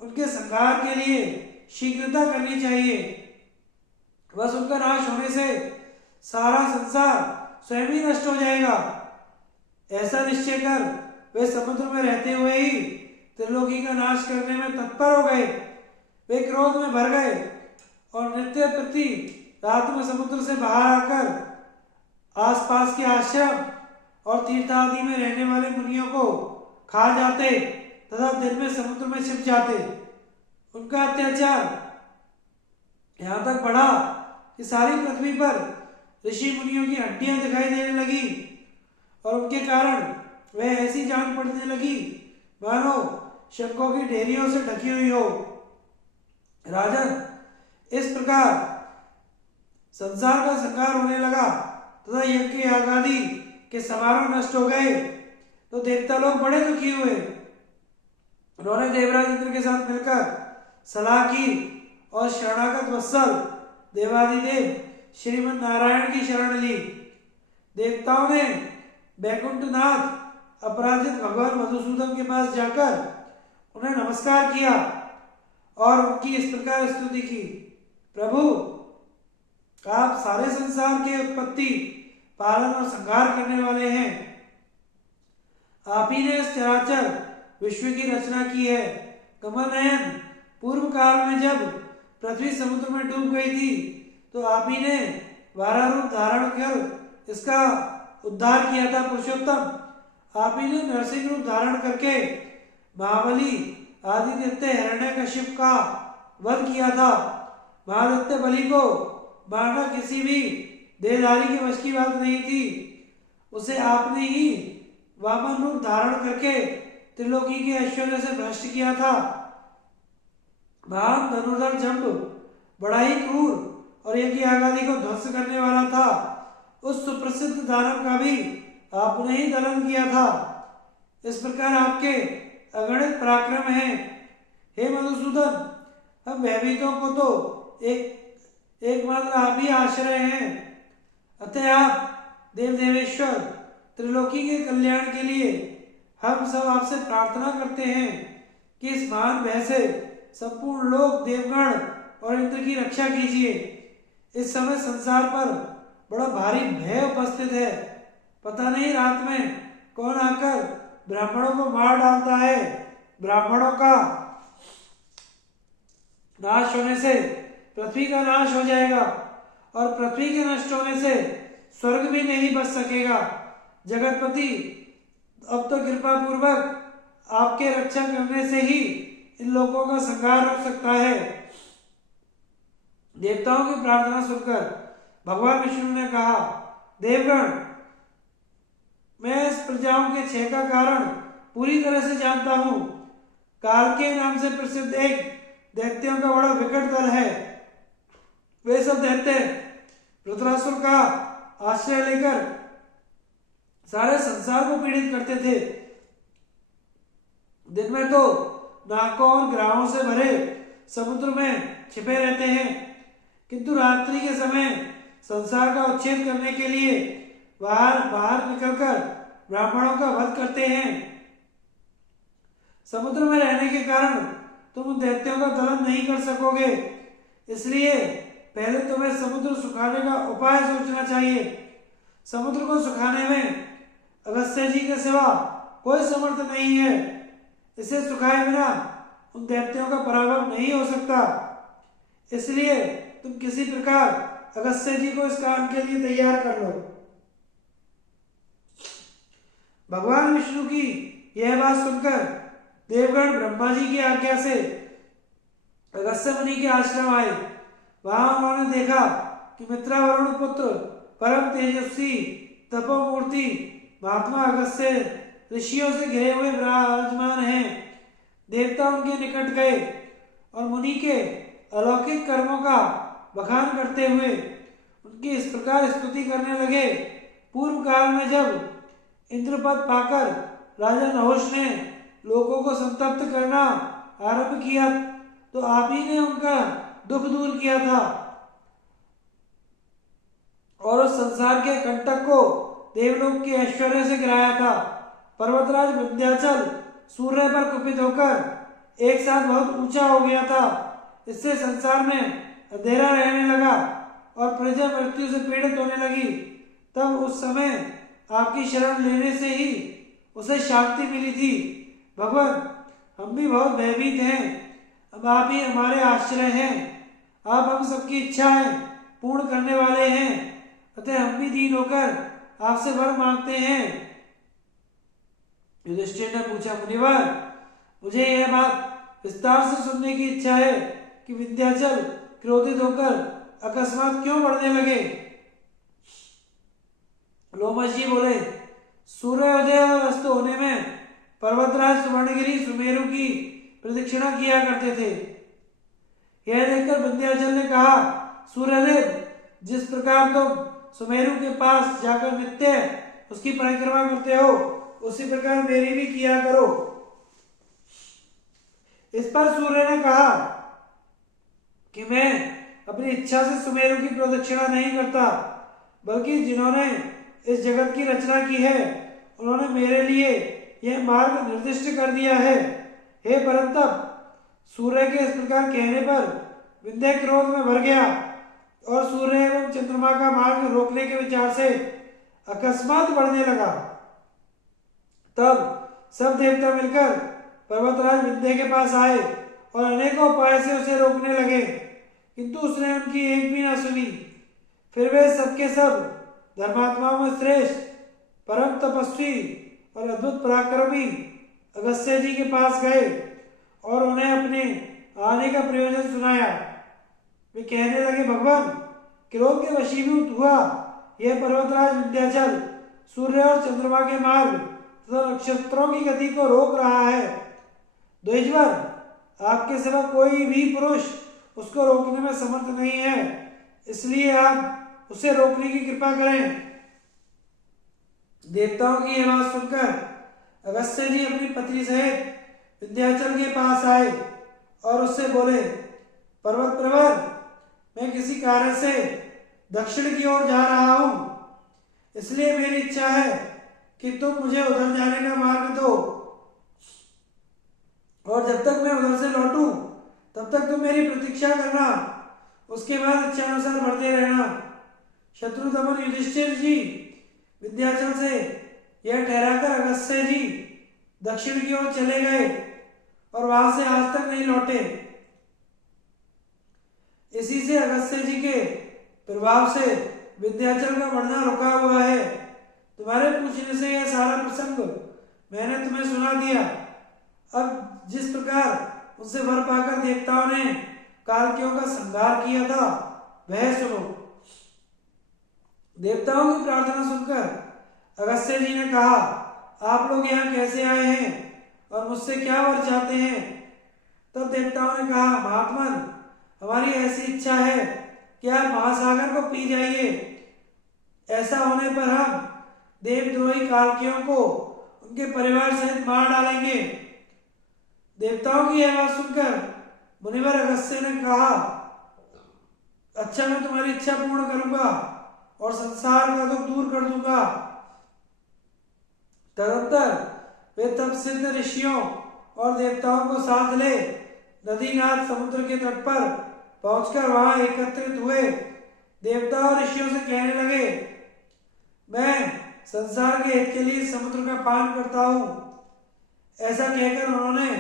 उनके संहार के लिए शीघ्रता करनी चाहिए। बस उनका नाश होने से सारा संसार स्वयं ही नष्ट हो जाएगा। ऐसा निश्चय कर वे समुद्र में रहते हुए ही त्रिलोकी का नाश करने में तत्पर हो गए। वे क्रोध में भर गए और नित्य प्रति रात में समुद्र से बाहर आकर आसपास के आश्रम और तीर्थ आदि में रहने वाले मुनियों को खा जाते तथा दिन में समुद्र में छिप जाते। उनका अत्याचार यहां तक बढ़ा कि सारी पृथ्वी पर ऋषि मुनियों की हड्डियां दिखाई देने लगी और उनके कारण वह ऐसी जान पड़ने लगी मानो शंखों की ढेरियों से ढकी हुई हो। राजन, इस प्रकार संसार का संहार होने लगा तथा यज्ञ आदि के समारोह नष्ट हो गए तो देवता लोग बड़े दुखी हुए। उन्होंने देवराज इंद्र के साथ मिलकर सलाह की और शरणागत वत्सल देवादिदेव श्रीमद नारायण की शरण ली। देवताओं ने बैकुंठनाथ अपराजित भगवान मधुसूदन के पास जाकर उन्हें नमस्कार किया और उनकी इस प्रकार स्तुति की। प्रभु, आप सारे संसार के उत्पत्ति, पालन और संहार करने वाले हैं। आप ही ने इस चराचर विश्व की रचना की है। कमल नयन, पूर्व काल में जब पृथ्वी समुद्र में डूब गई थी तो आप ही ने वारा रूप धारण कर इसका उद्धार किया था। पुरुषोत्तम, आप ही ने नरसिंह रूप धारण करके महाबली आदित्य हिरण्यकशिप का वध किया था। महादित्य बलि को मारना किसी भी देहधारी के वश की बात नहीं थी। उसे आपने ही वामन रूप धारण करके त्रिलोकी के ऐश्वर्य से भ्रष्ट किया था। महान धनुर्धर जंब बड़ा ही क्रूर और यज्ञ आदि को ध्वंस करने वाला था। उस सुप्रसिद्ध दानव का भी आपने ही दलन किया था। इस प्रकार आपके अगणित पराक्रम हैं। हे मधुसूदन, हम भयभीतों को तो एकमात्र आप ही आश्रय हैं। अतः आप देव देवेश्वर त्रिलोकी के कल्याण के लिए हम सब आपसे प्रार्थना करते हैं कि इस महान भय से संपूर्ण लोक, देवगण और इंद्र की रक्षा कीजिए। इस समय संसार पर बड़ा भारी भय उपस्थित है। पता नहीं रात में कौन आकर ब्राह्मणों को मार डालता है। ब्राह्मणों का नाश होने से पृथ्वी का नाश हो जाएगा और पृथ्वी के नष्ट होने से स्वर्ग भी नहीं बच सकेगा। जगतपति, अब तो कृपा पूर्वक आपके रक्षा करने से ही इन लोगों का संहार हो सकता है। देवताओं की प्रार्थना सुनकर भगवान विष्णु ने कहा, देवगण, मैं इस प्रजाओं के क्षय का कारण पूरी तरह से जानता हूं। काल के नाम से प्रसिद्ध एक दैत्यों का बड़ा विकट दल है। वे सब दैत्य वृत्रासुर का आश्रय लेकर सारे संसार को पीड़ित करते थे। दिन में तो नाकों और ग्राहों से भरे समुद्र में छिपे रहते हैं, किंतु रात्रि के समय संसार का उच्छेद करने के लिए बाहर निकलकर ब्राह्मणों का वध करते हैं। समुद्र में रहने के कारण तुम दैत्यों का दलन नहीं कर सकोगे, इसलिए पहले तुम्हें समुद्र सुखाने का उपाय सोचना चाहिए। समुद्र को सुखाने में अगस्त्य जी के सिवा कोई समर्थ नहीं है। इसे सुखाए बिना उन दैत्यों का पराभव नहीं हो सकता, इसलिए तुम किसी प्रकार अगस्त्य जी को इस काम के लिए तैयार कर लो। भगवान विष्णु की यह बात सुनकर देवगण ब्रह्मा जी की आज्ञा से अगस्त्य मुनि के आश्रम आए। वहां उन्होंने देखा कि मित्रावरुण पुत्र परम तेजस्वी तपोमूर्ति महात्मा अगस्त्य ऋषियों से घिरे हुए विराजमान हैं। देवता उनके निकट गए और मुनि के अलौकिक कर्मों का बखान करते हुए उनकी इस प्रकार स्तुति करने लगे। पूर्व काल में जब इंद्रपद पाकर राजा नहुष ने लोगों को संतप्त करना आरंभ किया तो आप ही ने उनका दुख दूर किया था और उस संसार के कंटक को देवलोक के ऐश्वर्य से गिराया था। पर्वतराज विंध्याचल सूर्य पर कुपित होकर एक साथ बहुत ऊंचा हो गया था। इससे संसार में अंधेरा रहने लगा और प्रजा मृत्यु से पीड़ित होने लगी। तब उस समय आपकी शरण लेने से ही उसे शांति मिली थी। भगवान, हम भी बहुत भयभीत हैं, अब आप ही हमारे आश्रय हैं। आप हम सबकी इच्छाएं पूर्ण करने वाले हैं, अतः हम भी दीन होकर आपसे वर मांगते हैं। युधिष्ठिर ने पूछा, मुनिवर, मुझे यह बात विस्तार से सुनने की इच्छा है कि विंध्याचल क्रोधित होकर अकस्मात क्यों बढ़ने लगे। लोमश जी बोले, सूर्योदय और अस्त होने में पर्वतराज सुवर्णगिरी सुमेरु की प्रदक्षिणा किया करते थे। यह देखकर विंध्याचल ने कहा, सूर्यदेव, जिस प्रकार तुम सुमेरु के पास जाकर नित्य उसकी परिक्रमा करते हो, उसी प्रकार मेरी भी किया करो। इस पर सूर्य ने कहा कि मैं अपनी इच्छा से सुमेरु की प्रदक्षिणा नहीं करता, बल्कि जिन्होंने इस जगत की रचना की है उन्होंने मेरे लिए यह मार्ग निर्दिष्ट कर दिया है। हे परंतप, सूर्य के इस प्रकार कहने पर विंध्य क्रोध में भर गया और सूर्य एवं चंद्रमा का मार्ग रोकने के विचार से अकस्मात बढ़ने लगा। तब सब देवता मिलकर पर्वतराज विंध्य के पास आए और अनेकों उपाय से उसे रोकने लगे, किंतु उसने उनकी एक भी न सुनी। फिर वे सबके सब धर्मात्माओं में श्रेष्ठ परम तपस्वी और अद्भुत पराक्रमी अगस्त्य जी के पास गए और उन्हें अपने आने का प्रयोजन सुनाया। वे कहने लगे, भगवान, क्रोध के वशीभूत हुआ यह पर्वतराज विंध्याचल सूर्य और चंद्रमा के मार्ग तथा नक्षत्रों की गति को रोक रहा है। द्विजवर, आपके सिवा कोई भी पुरुष उसको रोकने में समर्थ नहीं है, इसलिए आप उसे रोकने की कृपा करें। देवताओं की यह बात सुनकर अगस्त्य जी अपनी पत्नी सहित विंध्याचल के पास आए और उससे बोले, पर्वत प्रवर, मैं किसी कारण से दक्षिण की ओर जा रहा हूं, इसलिए मेरी इच्छा है कि तुम मुझे उधर जाने का मार्ग दो और जब तक मैं उधर से लौटूं तब तक तुम मेरी प्रतीक्षा करना, उसके बाद इच्छानुसार बढ़ते रहना। शत्रुदमन युधिष्ठिर जी विंध्याचल से यह ठहराकर अगस्त्य जी दक्षिण की ओर चले गए और वहां से आज तक नहीं लौटे। इसी से अगस्त्य जी के प्रभाव से विंध्याचल का बढ़ना रुका हुआ है। तुम्हारे पूछने से यह सारा प्रसंग मैंने तुम्हें सुना दिया। अब जिस प्रकार उनसे वर पाकर देवताओं ने कालकियों का संहार किया था वह सुनो। देवताओं की प्रार्थना सुनकर अगस्त्य जी ने कहा, आप लोग यहाँ कैसे आए हैं और मुझसे क्या वर चाहते हैं? तब देवताओं ने कहा, महात्मन, हमारी ऐसी इच्छा है कि आप महासागर को पी जाइए। ऐसा होने पर हम देवद्रोही कालकियों को उनके परिवार सहित मार डालेंगे। देवताओं की यह बात सुनकर मुनिवर अगस्त्य ने कहा, अच्छा, मैं तुम्हारी इच्छा पूर्ण करूंगा और संसार का दुख दूर कर दूंगा। तदंतर वे तप सिद्ध ऋषियों और देवताओं को साथ ले नदीनाथ समुद्र के तट पर पहुंचकर वहां एकत्रित हुए। देवता और ऋषियों से कहने लगे, मैं संसार के हित के लिए समुद्र का पान करता हूं। ऐसा कहकर उन्होंने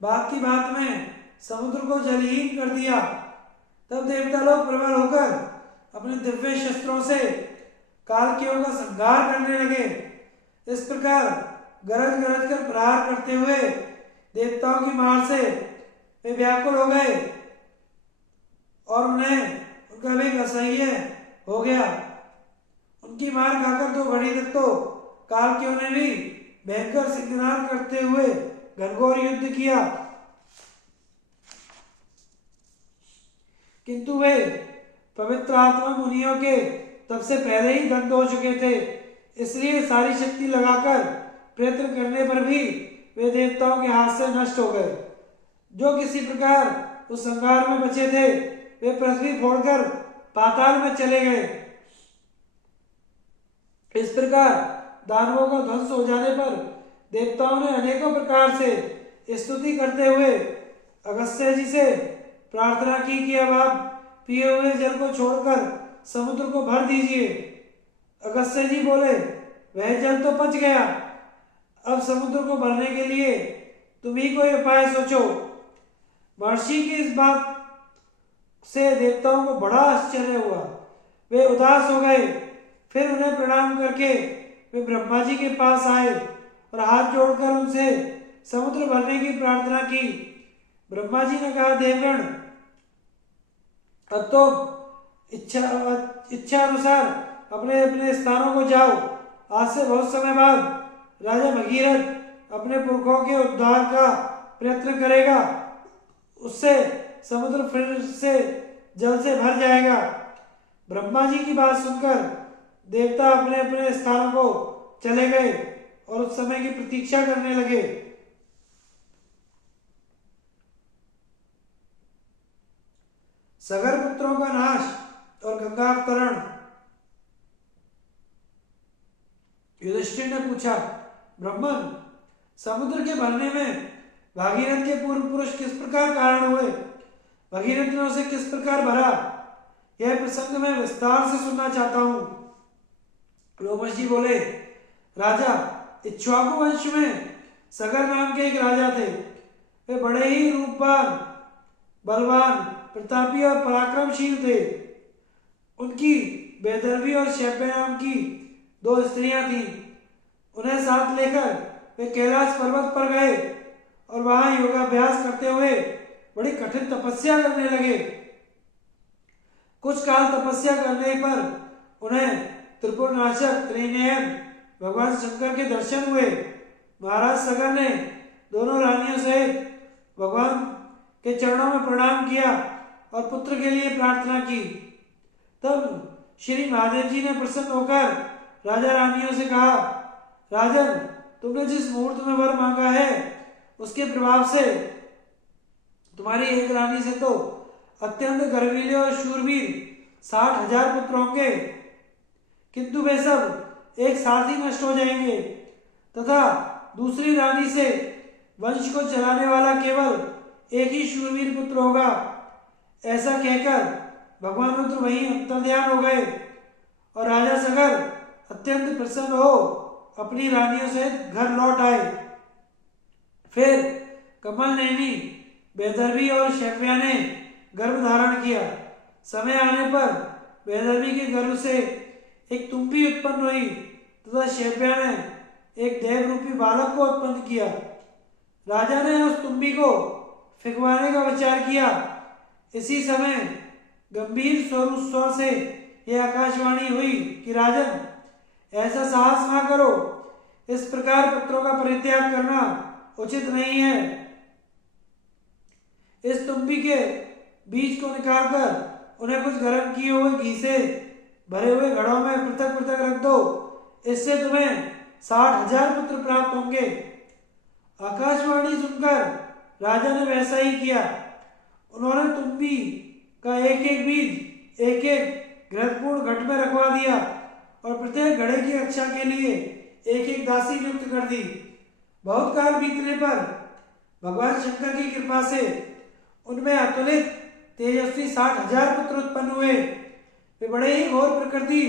बात की बात में समुद्र को जलहीन कर दिया। तब देवता लोग प्रबल होकर अपने दिव्य शस्त्रों से कालकियों का संहार करने लगे। इस प्रकार गरज गरज कर प्रहार करते हुए देवताओं की मार से वे व्याकुल हो गए और उन्हें उनका वेग असह्य हो गया। उनकी मार खाकर तो घड़ी तक तो कालकियों ने भी भयंकर सिंहनाद करते हुए घनघोर युद्ध किया, किंतु वे पवित्र आत्मा मुनियों के तब से पहले ही दग्ध हो चुके थे। इसलिए सारी शक्ति लगाकर प्रयत्न करने पर भी वे देवताओं के हाथ से नष्ट हो गए। जो किसी प्रकार उस संहार में बचे थे वे पृथ्वी फोड़कर पाताल में चले गए। इस प्रकार दानवों का ध्वंस हो जाने पर देवताओं ने अनेकों प्रकार से स्तुति करते हुए अगस्त्य जी से प्रार्थना की कि अब आप पिए हुए जल को छोड़कर समुद्र को भर दीजिए। अगस्त्य जी बोले, वह जल तो पच गया, अब समुद्र को भरने के लिए तुम ही कोई उपाय सोचो। महर्षि की इस बात से देवताओं को बड़ा आश्चर्य हुआ। वे उदास हो गए। फिर उन्हें प्रणाम करके वे ब्रह्मा जी के पास आए और हाथ जोड़कर उनसे समुद्र भरने की प्रार्थना की। ब्रह्मा जी ने कहा, देवगण, अब तो इच्छा अनुसार अपने अपने स्थानों को जाओ। आज से बहुत समय बाद राजा भगीरथ अपने पुरखों के उद्धार का प्रयत्न करेगा। उससे समुद्र फिर से जल से भर जाएगा। ब्रह्मा जी की बात सुनकर देवता अपने अपने स्थानों को चले गए और उस समय की प्रतीक्षा करने लगे। सगर पुत्रों का नाश और गंगावतरण। युधिष्ठिर ने पूछा, ब्राह्मण, समुद्र के भरने में भागीरथ के पूर्व पुरुष किस प्रकार कारण हुए? भगीरथ ने उसे किस प्रकार भरा? यह प्रसंग मैं विस्तार से सुनना चाहता हूं। रोमश जी बोले, राजा, इक्ष्वाकु वंश में सगर नाम के एक राजा थे। वे बड़े ही रूपवान, बलवान, प्रतापी और पराक्रमशील थे। उनकी वैदर्भी और शैब्य नाम की 2 स्त्रियां थीं। उन्हें साथ लेकर वे कैलाश पर्वत पर गए और वहां योगाभ्यास करते हुए बड़ी कठिन तपस्या करने लगे। कुछ काल तपस्या करने पर उन्हें त्रिपुरनाशक त्रिनयन भगवान शंकर के दर्शन हुए। महाराज सगर ने दोनों रानियों सहित भगवान के चरणों में प्रणाम किया और पुत्र के लिए प्रार्थना की। तब श्री महादेव जी ने प्रसन्न होकर राजा रानियों से कहा, राजन, तुमने जिस मुहूर्त में वर मांगा है उसके प्रभाव से तुम्हारी एक रानी से तो अत्यंत गर्वीले और शूरवीर 60,000 पुत्र होंगे, किंतु वे सब एक साथ ही नष्ट हो जाएंगे तथा दूसरी रानी से वंश को चलाने वाला केवल एक ही शूरवीर पुत्र होगा। ऐसा कहकर भगवान रुद्र वहीं अंतर्ध्यान हो गए और राजा सगर अत्यंत प्रसन्न हो अपनी रानियों सहित घर लौट आए। फिर कमल नैनी वैदर्भी और शैव्या ने गर्भ धारण किया। समय आने पर वैदर्भी के गर्भ से एक तुम्बी उत्पन्न हुई तथा शैव्या ने एक देव रूपी बालक को उत्पन्न किया। राजा ने उस तुम्बी को फेंकवाने का विचार किया। इसी समय गंभीर स्वर से यह आकाशवाणी हुई कि राजन, ऐसा साहस ना करो। इस प्रकार पुत्रों का परित्याग करना उचित नहीं है। इस तुम्बी के बीज को निकालकर उन्हें कुछ गर्म किए हुए घी से भरे हुए घड़ों में पृथक पृथक रख दो। इससे तुम्हें 60,000 पुत्र प्राप्त होंगे। आकाशवाणी सुनकर राजा ने वैसा ही किया। उन्होंने तुम्बी का एक एक बीज एक एक घृतपूर्ण घट में रखवा दिया और प्रत्येक घड़े की रक्षा के लिए एक एक दासी नियुक्त कर दी। बहुत काल बीतने पर भगवान शंकर की कृपा से उनमें अतुलित तेजस्वी 60,000 पुत्र उत्पन्न हुए। वे बड़े ही घोर प्रकृति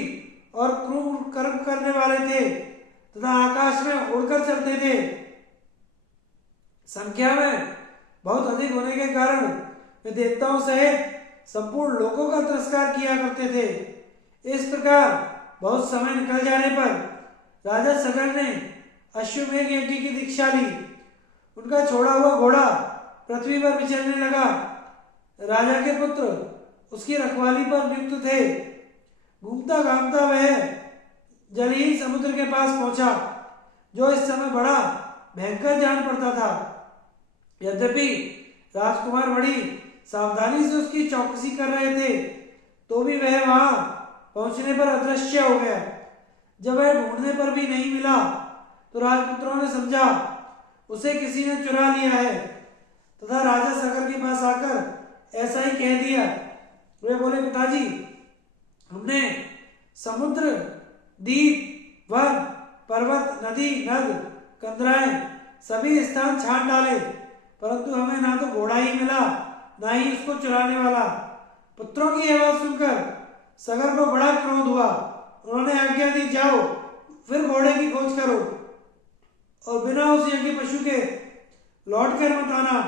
और क्रूर कर्म करने वाले थे तथा आकाश में उड़कर चलते थे। संख्या में बहुत अधिक होने के कारण वे देवताओं सहित संपूर्ण लोकों का तिरस्कार किया करते थे। इस प्रकार बहुत समय निकल जाने पर राजा सगर ने अश्वमेघ यज्ञ की दीक्षा ली। उनका छोड़ा हुआ घोड़ा पृथ्वी पर विचरने लगा। राजा के पुत्र उसकी रखवाली पर नियुक्त थे। घूमता घामता वह जलहीन समुद्र के पास पहुंचा, जो इस समय बड़ा भयंकर जान पड़ता था। यद्यपि राजकुमार बड़ी सावधानी से उसकी चौकसी कर रहे थे, तो भी वह वहां पहुंचने पर अदृश्य हो गया। जब वह ढूंढने पर भी नहीं मिला तो राजपुत्रों ने समझा उसे किसी ने चुरा लिया है तथा राजा सगर के पास आकर ऐसा ही कह दिया। वे बोले, पिताजी, हमने समुद्र, द्वीप, वन, पर्वत, नदी, नद, कंदराएं सभी स्थान छान डाले, परंतु हमें ना तो घोड़ा ही मिला ना ही उसको चुराने वाला। पुत्रों की आवाज सुनकर सगर को बड़ा क्रोध हुआ। उन्होंने आज्ञा दी, जाओ फिर घोड़े की खोज करो और बिना उस यज्ञ पशु के लौट कर मत आना।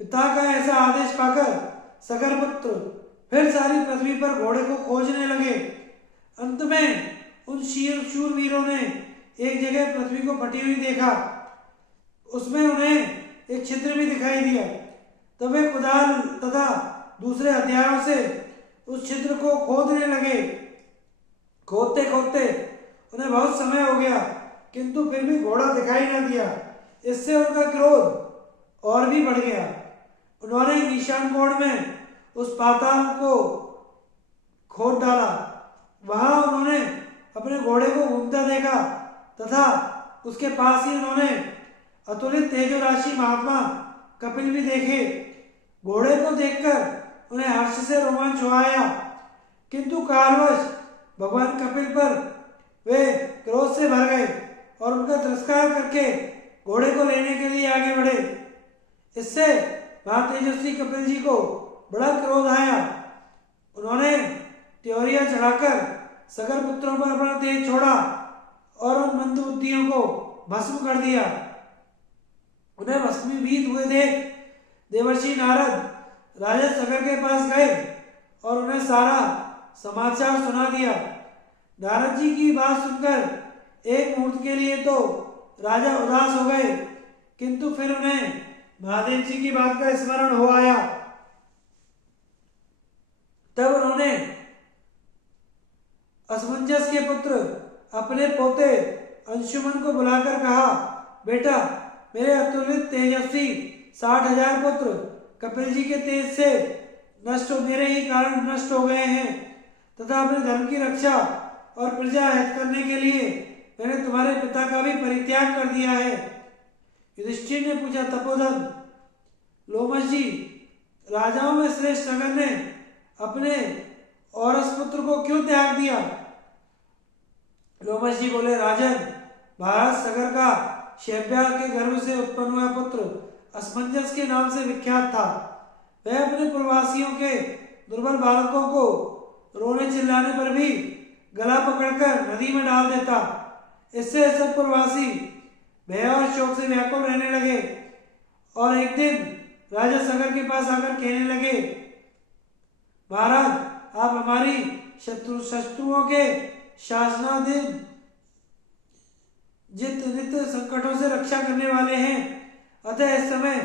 पिता का ऐसा आदेश पाकर सगर पुत्र फिर सारी पृथ्वी पर घोड़े को खोजने लगे। अंत में उन शूरवीरों ने एक जगह पृथ्वी को फटी हुई देखा। उसमें उन्हें एक छिद्र भी दिखाई दिया। तब वे कुदाल तथा दूसरे हथियारों से उस छिद्र को खोदने लगे। खोदते खोदते उन्हें बहुत समय हो गया, किंतु फिर भी घोड़ा दिखाई न दिया। इससे उनका क्रोध और भी बढ़ गया। उन्होंने ईशान कोण में उस पाताल को खोद डाला। वहां उन्होंने अपने घोड़े को घूमता देखा तथा उसके पास ही उन्होंने अतुलित तेजो राशि महात्मा कपिल भी देखे। घोड़े को देखकर उन्हें हर्ष से रोमांच हो आया, किंतु कालवश भगवान कपिल पर वे क्रोध से भर गए और उनका तिरस्कार करके घोड़े को लेने के लिए आगे बढ़े। इससे महातेजस्वी कपिल जी को बड़ा क्रोध आया। उन्होंने त्योरिया चढ़ाकर सगर पुत्रों पर अपना तेज छोड़ा और उन मंदबुद्धियों को भस्म कर दिया। उन्हें भस्मीभूत हुए देख देवर्षि नारद राजा सगर के पास गए और उन्हें सारा समाचार सुना दिया। नारद जी की बात सुनकर एक मुहूर्त के लिए तो राजा उदास हो गए, किंतु फिर उन्हें महादेव जी की बात का स्मरण हो आया। तब उन्होंने असमंजस के पुत्र अपने पोते अंशुमन को बुलाकर कहा, बेटा, मेरे अतुलित तेजस्वी 60,000 पुत्र कपिल जी के तेज से मेरे ही कारण नष्ट हो गए हैं तथा अपने धर्म की रक्षा और प्रजा हित करने के लिए मैंने तुम्हारे पिता का भी परित्याग कर दिया है। युधिष्ठिर ने पूछा, तपोधन, लोमश जी, राजाओं में श्रेष्ठ सगर ने अपने औरस पुत्र को क्यों त्याग दिया? लोमश जी बोले, राजन, भारत सगर का शैब्या के गर्भ से उत्पन्न हुआ पुत्र असमंजस के नाम से विख्यात था। वह अपने प्रवासियों के दुर्बल बालकों को रोने चिल्लाने पर भी गला पकड़कर नदी में डाल देता। इससे सब प्रवासी भय और शोक से व्याकुल रहने लगे और एक दिन राजा सगर के पास आकर कहने लगे, महाराज, आप हमारी शत्रुओं के शासनाधीन जित नित्य संकटों से रक्षा करने वाले हैं, अतः इस समय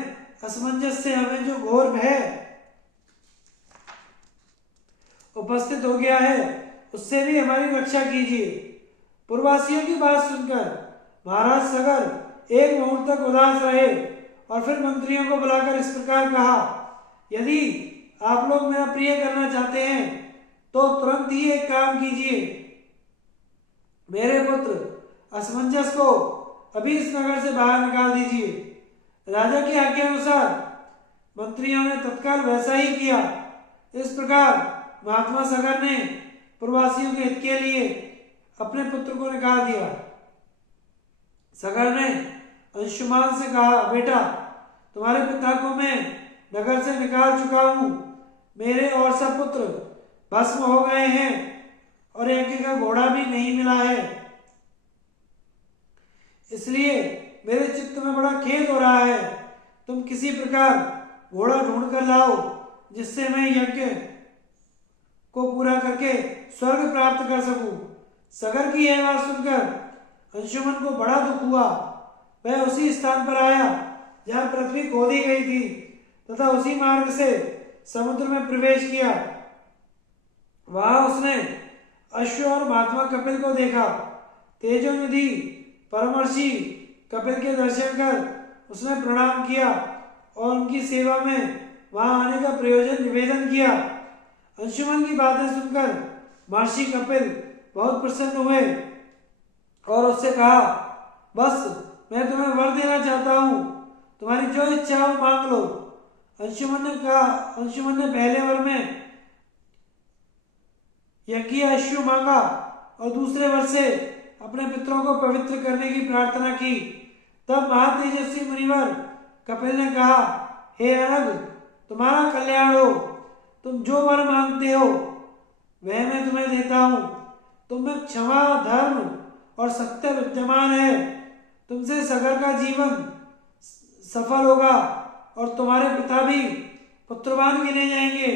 असमंजस से हमें जो घोर भय उपस्थित हो गया है उससे भी हमारी रक्षा कीजिए। पूर्ववासियों की बात सुनकर महाराज सगर एक मुहूर्त तक उदास रहे और फिर मंत्रियों को बुलाकर इस प्रकार कहा, यदि आप लोग मेरा प्रिय करना चाहते हैं तो तुरंत ही एक काम कीजिए, मेरे पुत्र असमंजस को अभी इस नगर से बाहर निकाल दीजिए। राजा की आज्ञा अनुसार मंत्रियों ने तत्काल वैसा ही किया। इस प्रकार महात्मा सगर ने प्रवासियों के हित के लिए अपने पुत्र को निकाल दिया। सगर ने अंशुमान से कहा, बेटा तुम्हारे पिता को मैं नगर से निकाल चुका हूं, मेरे और सब पुत्र भस्म हो गए हैं और एक का घोड़ा भी नहीं मिला है, इसलिए मेरे चित्त में बड़ा खेद हो रहा है। तुम किसी प्रकार घोड़ा ढूंढ कर लाओ जिससे मैं यज्ञ को पूरा करके स्वर्ग प्राप्त कर सकूं। सगर की यह बात सुनकर अंशुमन को बड़ा दुख हुआ। वह उसी स्थान पर आया जहां पृथ्वी खोदी गई थी तथा उसी मार्ग से समुद्र में प्रवेश किया। वहां उसने अश्व और महात्मा कपिल को देखा। तेजोनिधि परमर्षि कपिल के दर्शन कर उसने प्रणाम किया और उनकी सेवा में वहां आने का प्रयोजन निवेदन किया। अंशुमन की बातें सुनकर महर्षि कपिल बहुत प्रसन्न हुए और उससे कहा, बस मैं तुम्हें वर देना चाहता हूं, तुम्हारी जो इच्छा हो मांग लो। अंशुमन ने पहले वर में यज्ञ अश्व मांगा और दूसरे वर से अपने पितरों को पवित्र करने की प्रार्थना की। तब महातेजस्वी मुनिवर कपिल ने कहा, हे अनग, तुम्हारा कल्याण हो, तुम जो वर मांगते हो वह मैं तुम्हें देता हूं। तुम में क्षमा, धर्म और सत्य विद्यमान है। तुमसे सगर का जीवन सफल होगा और तुम्हारे पिता भी पुत्रवान गिने जाएंगे।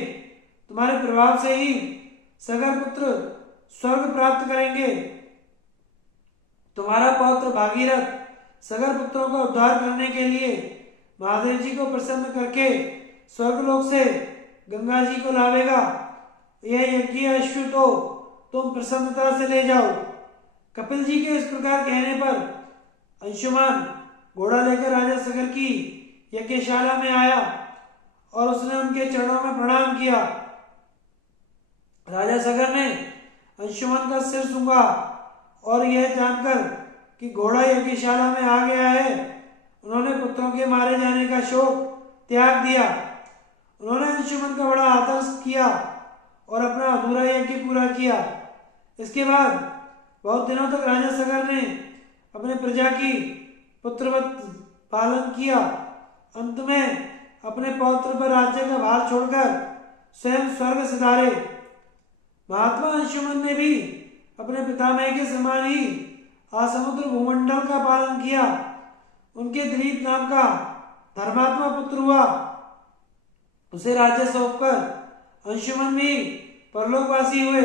तुम्हारे प्रभाव से ही सगर पुत्र स्वर्ग प्राप्त करेंगे। तुम्हारा पौत्र भागीरथ सगर पुत्रों का उद्धार करने के लिए महादेव जी को प्रसन्न करके स्वर्गलोक से गंगा जी को लावेगा। यह यज्ञ अश्व तो तुम प्रसन्नता से ले जाओ। कपिल जी के इस प्रकार कहने पर अंशुमान घोड़ा लेकर राजा सगर की यज्ञशाला में आया और उसने उनके चरणों में प्रणाम किया। राजा सगर ने अंशुमान का सिर सूंघा और यह जानकर कि घोड़ा यज्ञशाला में आ गया है, उन्होंने पुत्रों के मारे जाने का शोक त्याग दिया। उन्होंने अंशुमन का बड़ा आदर किया और अपना अधूरा यज्ञ पूरा किया। इसके बाद बहुत दिनों तक राजा सगर ने अपने प्रजा की पुत्रवत पालन किया। अंत में अपने पौत्र पर राज्य का भार छोड़कर स्वयं स्वर्ग सिधारे। महात्मा अंशुमन ने भी अपने पितामह के समान ही आसमुद्र भूमंडल का पालन किया। उनके दिलीप नाम का धर्मात्मा पुत्र हुआ। उसे राज्य सौंपकर अंशुमन भी परलोकवासी हुए।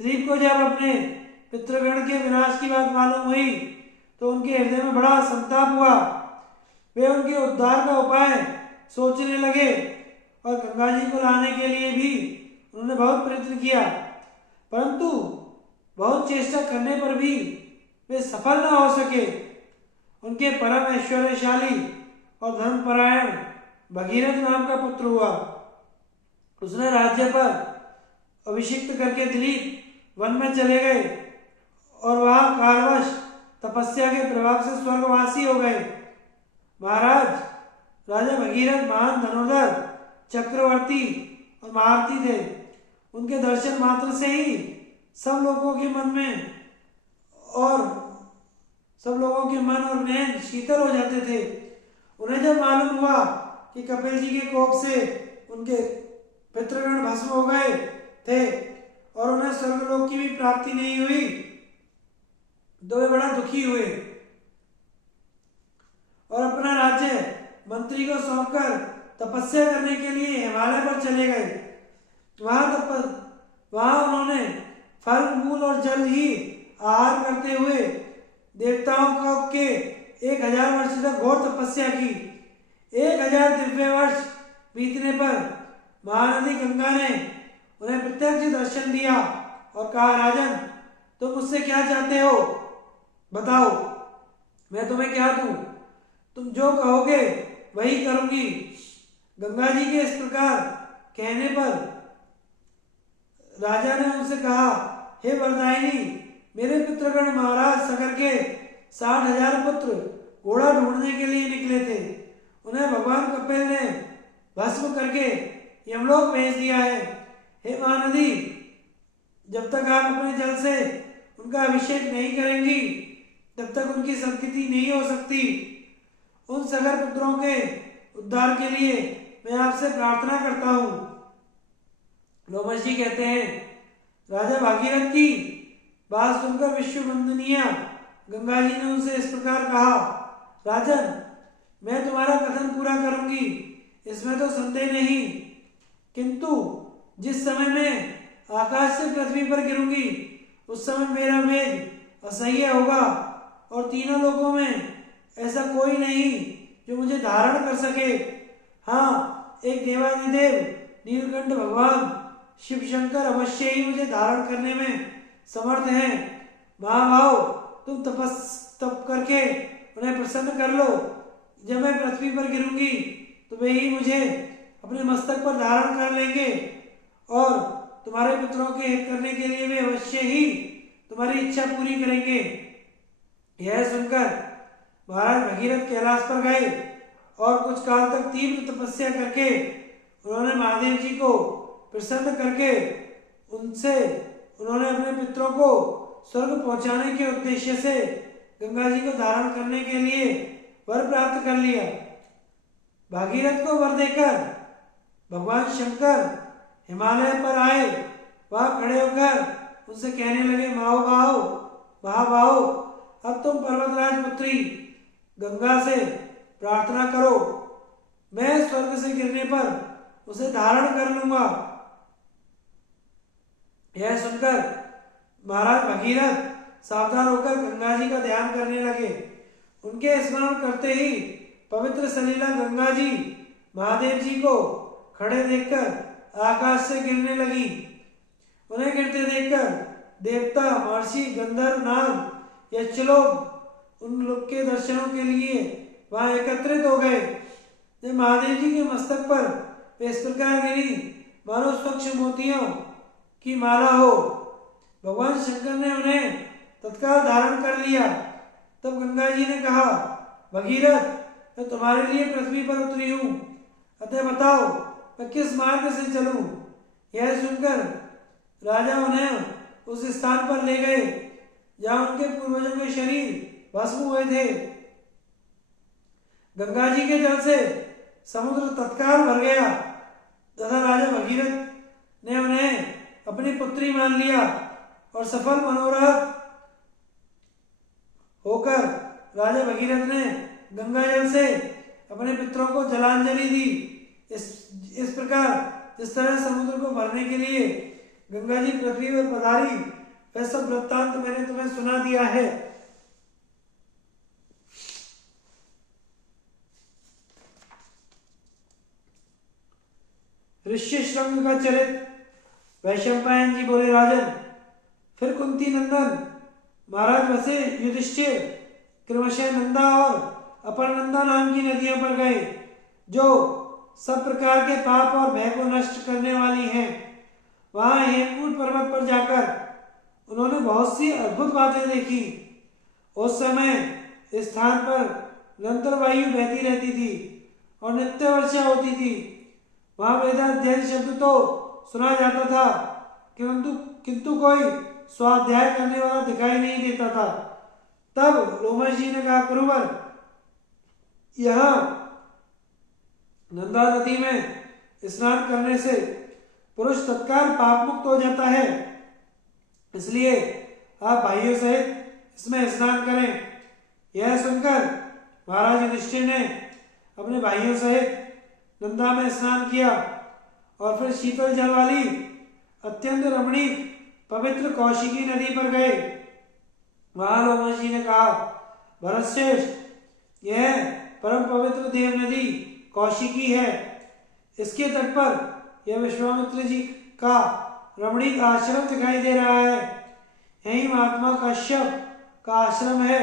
दिलीप को जब अपने पितृगण के विनाश की बात मालूम हुई तो उनके हृदय में बड़ा संताप हुआ। वे उनके उद्धार का उपाय सोचने लगे और गंगा जी को लाने के लिए भी उन्होंने बहुत प्रयत्न किया, परंतु बहुत चेष्टा करने पर भी वे सफल न हो सके। उनके परम ऐश्वर्यशाली और धर्मपरायण भगीरथ नाम का पुत्र हुआ। उसने राज्य पर अभिषिक्त करके दिलीप वन में चले गए और वहां कालवश तपस्या के प्रभाव से स्वर्गवासी हो गए। महाराज राजा भगीरथ महान धनुर्धर, चक्रवर्ती और महारथी थे। उनके दर्शन मात्र से ही सब लोगों के मन और नयन शीतल हो जाते थे। उन्हें जब मालूम हुआ कि कपिल जी के कोप से उनके पितृगण भस्म हो गए थे और उन्हें स्वर्गलोक की भी प्राप्ति नहीं हुई तो वे बड़ा दुखी हुए और अपना राज्य मंत्री को सौंपकर तपस्या करने के लिए हिमालय पर चले गए। वहां उन्होंने फल मूल और जल ही आहार करते हुए देवताओं के 1000 वर्ष तक घोर तपस्या की। 1000 दिव्य वर्ष बीतने पर महानदी गंगा ने उन्हें प्रत्यक्ष दर्शन दिया और कहा, राजन, तुम मुझसे क्या चाहते हो? बताओ, मैं तुम्हें क्या दूं? तुम जो कहोगे वही करूंगी। गंगा जी के इस प्रकार कहने पर राजा ने उनसे कहा, हे वरदायिनी, मेरे पुत्रगण महाराज सगर के 60,000 पुत्र घोड़ा ढूंढने के लिए निकले थे। उन्हें भगवान कपिल ने भस्म करके यमलोक भेज दिया है। हे महानदी, जब तक आप अपने जल से उनका अभिषेक नहीं करेंगी तब तक उनकी सद्गति नहीं हो सकती। उन सगर पुत्रों के उद्धार के लिए मैं आपसे प्रार्थना करता हूँ। लोमशी कहते हैं, राजा भागीरथ की बात सुनकर विश्ववंदनीय गंगा जी ने उनसे इस प्रकार कहा, राजन, मैं तुम्हारा कथन पूरा करूंगी, इसमें तो संदेह नहीं, किंतु जिस समय मैं आकाश से पृथ्वी पर गिरूंगी उस समय मेरा वेग असह्य होगा और तीनों लोगों में ऐसा कोई नहीं जो मुझे धारण कर सके। हाँ, एक देवाधिदेव नीलकंठ भगवान शिव शंकर अवश्य ही मुझे धारण करने में समर्थ हैं। महाभाव, तुम तप करके उन्हें प्रसन्न कर लो। जब मैं पृथ्वी पर गिरूंगी तो वे ही मुझे अपने मस्तक पर धारण कर लेंगे और तुम्हारे पुत्रों के हित करने के लिए वे अवश्य ही तुम्हारी इच्छा पूरी करेंगे। यह सुनकर महाराज भगीरथ कैलाश पर गए और कुछ काल तक तीव्र तपस्या करके उन्होंने महादेव जी को प्रसन्न करके उन्होंने अपने पितरों को स्वर्ग पहुंचाने के उद्देश्य से गंगा जी को धारण करने के लिए वर प्राप्त कर लिया। भागीरथ को वर देकर भगवान शंकर हिमालय पर आए। वहां खड़े होकर उनसे कहने लगे, महाबाहो, अब तुम पर्वतराज पुत्री गंगा से प्रार्थना करो, मैं स्वर्ग से गिरने पर उसे धारण कर लूंगा। यह सुनकर महाराज भगीरथ सावधान होकर गंगा जी का ध्यान करने लगे। उनके स्मरण करते ही पवित्र सलीला गंगा जी महादेव जी को खड़े देखकर आकाश से गिरने लगी। उन्हें गिरते देखकर देवता, महर्षि, गंधर्व, नाग, यक्षलोक उन लोग के दर्शनों के लिए वहां एकत्रित हो गए। जब महादेव जी के मस्तक पर वे इस प्रकार गिरी मानो स्वच्छ मोतियों की माला हो। भगवान शंकर ने उन्हें तत्काल धारण कर लिया। तब गंगा जी ने कहा, भगीरथ, मैं तुम्हारे लिए पृथ्वी पर उतरी हूं, अतः बताओ मैं किस मार्ग से चलूं। यह सुनकर राजा उन्हें उस स्थान पर ले गए जहां उनके पूर्वजों के शरीर भस्म हुए थे। गंगा जी के जल से समुद्र तत्काल भर गया तथा राजा भगीरथ ने उन्हें अपनी पुत्री मान लिया और सफल मनोरथ होकर राजा भगीरथ ने गंगा जल से अपने पितरों को जलांजलि दी। इस प्रकार जिस तरह समुद्र को भरने के लिए गंगा जी पृथ्वी पर पधारी, वह सब वृत्तांत मैंने तुम्हें सुना दिया है। ऋष्यशृंग का चरित। वैशंपायन जी बोले, राजन, फिर कुंती नंदन महाराज वशिष्ठ, युधिष्ठिर, क्रमशः नंदा और अपरनंदा नाम की नदियों पर गए जो सब प्रकार के पाप और भय को नष्ट करने वाली हैं। वहां हेमकूट पर्वत पर जाकर उन्होंने बहुत सी अद्भुत बातें देखी। उस समय इस स्थान पर निरंतर वायु बहती रहती थी और नित्य वर्षा होती थी। वहां वेदाध्ययन शब्द तो सुना जाता था, किंतु कोई स्वाध्याय करने वाला दिखाई नहीं देता था। तब लोमश जी ने कहा, कुरुवर, यह नंदा नदी में स्नान करने से पुरुष तत्काल पाप मुक्त हो जाता है, इसलिए आप भाइयों सहित इसमें स्नान करें। यह सुनकर महाराज युधिष्ठिर ने अपने भाइयों सहित नंदा में स्नान किया और फिर शीतल जल वाली अत्यंत रमणीक पवित्र कौशिकी नदी पर गए। वहां लोमश जी ने कहा, भरतश्रेष्ठ, यह परम पवित्र देव नदी कौशिकी है। इसके तट पर यह विश्वामित्र जी का रमणीक आश्रम दिखाई दे रहा है। ही महात्मा कश्यप का आश्रम है।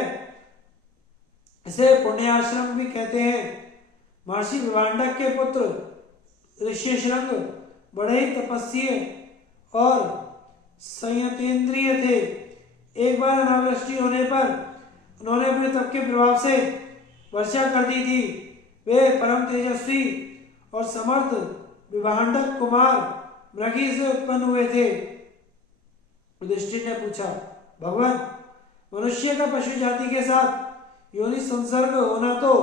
इसे पुण्याश्रम भी कहते हैं। महर्षि विभांडक के पुत्र ऋष्यशृंग बड़े ही तपस्वी और संयतेंद्रिय थे। एक बार अनावृष्टि होने पर उन्होंने अपने तप के प्रभाव से वर्षा कर दी थी। वे परम तेजस्वी और समर्थ विभांडक कुमार मृगी से उत्पन्न हुए थे। युधिष्ठिर ने पूछा, भगवान, मनुष्य का पशु जाति के साथ योनि संसर्ग होना तो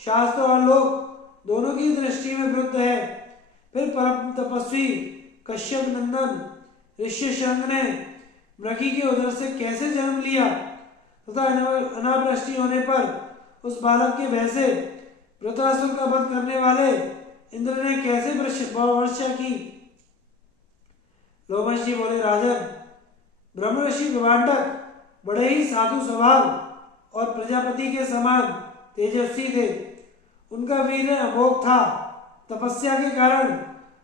शास्त्र और लोक दोनों की दृष्टि में विरुद्ध है। फिर परम तपस्वी कश्यप नंदन ऋष्यशृंग ने मृगी के उदर से कैसे जन्म लिया तथा अनावृष्टि होने पर उस बालक के भय से वृत्रासुर का वध करने वाले इंद्र ने कैसे वर्षा की? लोमश जी बोले, राजन, ब्रह्मर्षि विभांडक बड़े ही साधु स्वभाव और प्रजापति के समान तेजस्वी थे। उनका वीर अमोघ था। तपस्या के कारण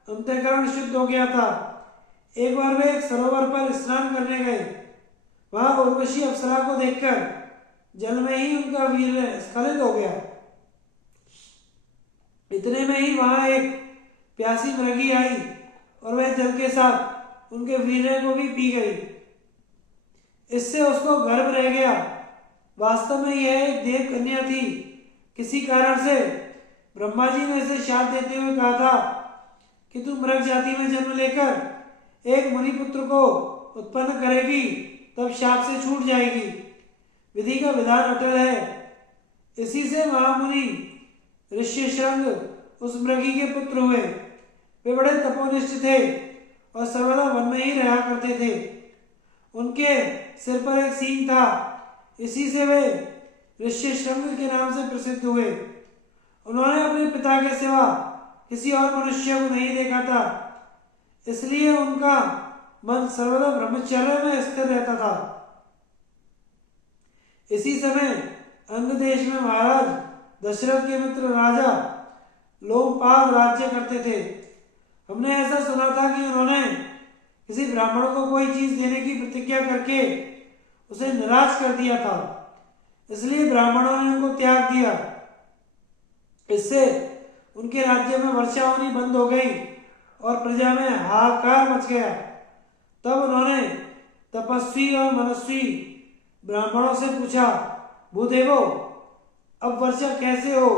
अंतःकरण शुद्ध हो गया था। एक बार वे एक सरोवर पर स्नान करने गए। वहां उर्वशी अप्सरा को देखकर जल में ही उनका वीर स्खलित हो गया। इतने में ही वहां एक प्यासी मृगी आई और वह जल के साथ उनके वीर्य को भी पी गई। इससे उसको गर्भ रह गया। वास्तव में यह एक देव कन्या थी। किसी कारण से ब्रह्मा जी ने इसे शाप देते हुए कहा था कि तू मृग जाति में जन्म लेकर एक मुनि पुत्र को उत्पन्न करेगी, तब शाप से छूट जाएगी। विधि का विधान अटल है। इसी से महामुनि ऋष्यशृंग उस मृगी के पुत्र हुए। वे बड़े तपोनिष्ठ थे और सर्वदा वन में ही रहा करते थे। उनके सिर पर एक सींग था। इसी से वे ऋष्यशृंग के नाम से प्रसिद्ध हुए। उन्होंने अपने पिता के सिवा किसी और मनुष्य को नहीं देखा था, इसलिए उनका मन सर्वदा ब्रह्मचर्य में स्थिर रहता था। इसी समय अंग देश में महाराज दशरथ के मित्र राजा लोमपाद राज्य करते थे। हमने ऐसा सुना था कि उन्होंने किसी ब्राह्मण को कोई चीज देने की प्रतिज्ञा करके उसे निराश कर दिया था, इसलिए ब्राह्मणों ने उनको त्याग दिया। इससे उनके राज्य में वर्षा होनी बंद हो गई और प्रजा में हाहाकार मच गया। तब उन्होंने तपस्वी और मनस्वी ब्राह्मणों से पूछा, भूदेवो, अब वर्षा कैसे हो,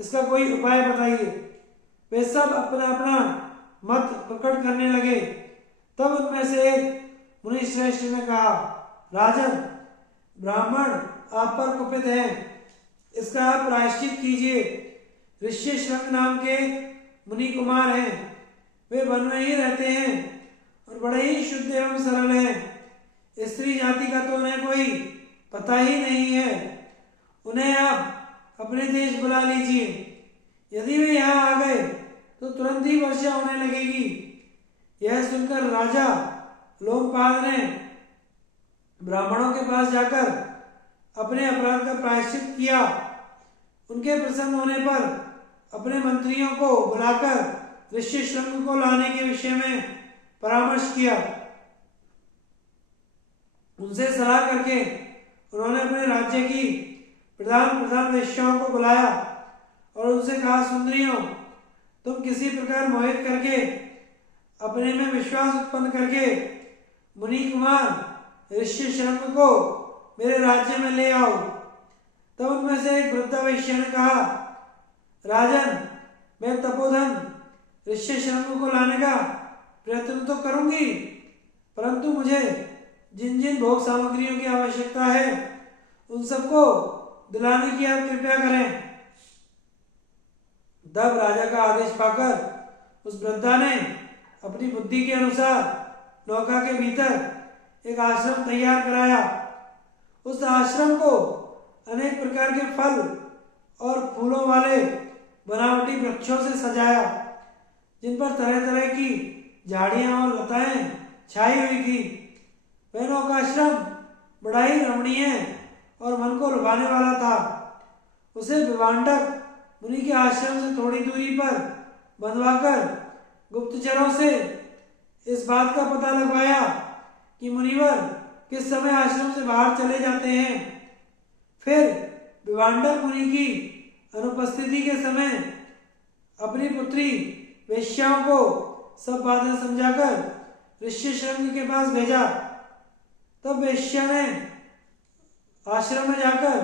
इसका कोई उपाय बताइए। वे सब अपना अपना मत प्रकट करने लगे। तब उनमें से एक मुनि श्रेष्ठ ने कहा, राजन, ब्राह्मण आप पर कुपित हैं, इसका आप प्रायश्चित कीजिए। ऋष्यशृंग नाम के मुनि कुमार हैं। वे वन में ही रहते हैं और बड़े ही शुद्ध एवं सरल हैं। स्त्री जाति का तो उन्हें कोई पता ही नहीं है। उन्हें आप अपने देश बुला लीजिए। यदि वे यहाँ आ गए तो तुरंत ही वर्षा होने लगेगी। यह सुनकर राजा लोमपाद ने ब्राह्मणों के पास जाकर अपने अपराध का प्रायश्चित किया। उनके प्रसन्न होने पर अपने मंत्रियों को बुलाकर ऋष्यशृंग को लाने के विषय में परामर्श किया। उनसे सलाह करके उन्होंने अपने राज्य की प्रधान वेश्याओं को बुलाया और उनसे कहा, सुंदरियों, तुम किसी प्रकार मोहित करके अपने में विश्वास उत्पन्न करके मुनि कुमार ऋष्यशृंग को मेरे राज्य में ले आओ। तब उनमें से एक वृद्धा वैश्य ने कहा, राजन, मैं तपोधन ऋष्यशृंग को लाने का प्रयत्न तो करूंगी, परंतु मुझे जिन जिन भोग सामग्रियों की आवश्यकता है उन सबको दिलाने की आप कृपया करें। तब राजा का आदेश पाकर उस वृद्धा ने अपनी बुद्धि के अनुसार नौका के भीतर एक आश्रम तैयार कराया। उस आश्रम को अनेक प्रकार के फल और फूलों वाले बनावटी वृक्षों से सजाया, जिन पर तरह तरह की झाड़ियां और लताएं छाई हुई थी। वह नौकाश्रम बड़ा ही रमणीय और मन को लुभाने वाला था। उसे विभांडक मुनि के आश्रम से थोड़ी दूरी पर बंधवाकर गुप्तचरों से इस बात का पता लगवाया कि मुनिवर किस समय आश्रम से बाहर चले जाते हैं। फिर विवांडर मुनि की अनुपस्थिति के समय अपनी पुत्री वेश्याओं को सब बातें समझाकर ऋष्यशृंग के पास भेजा। तब वेश्या ने आश्रम में जाकर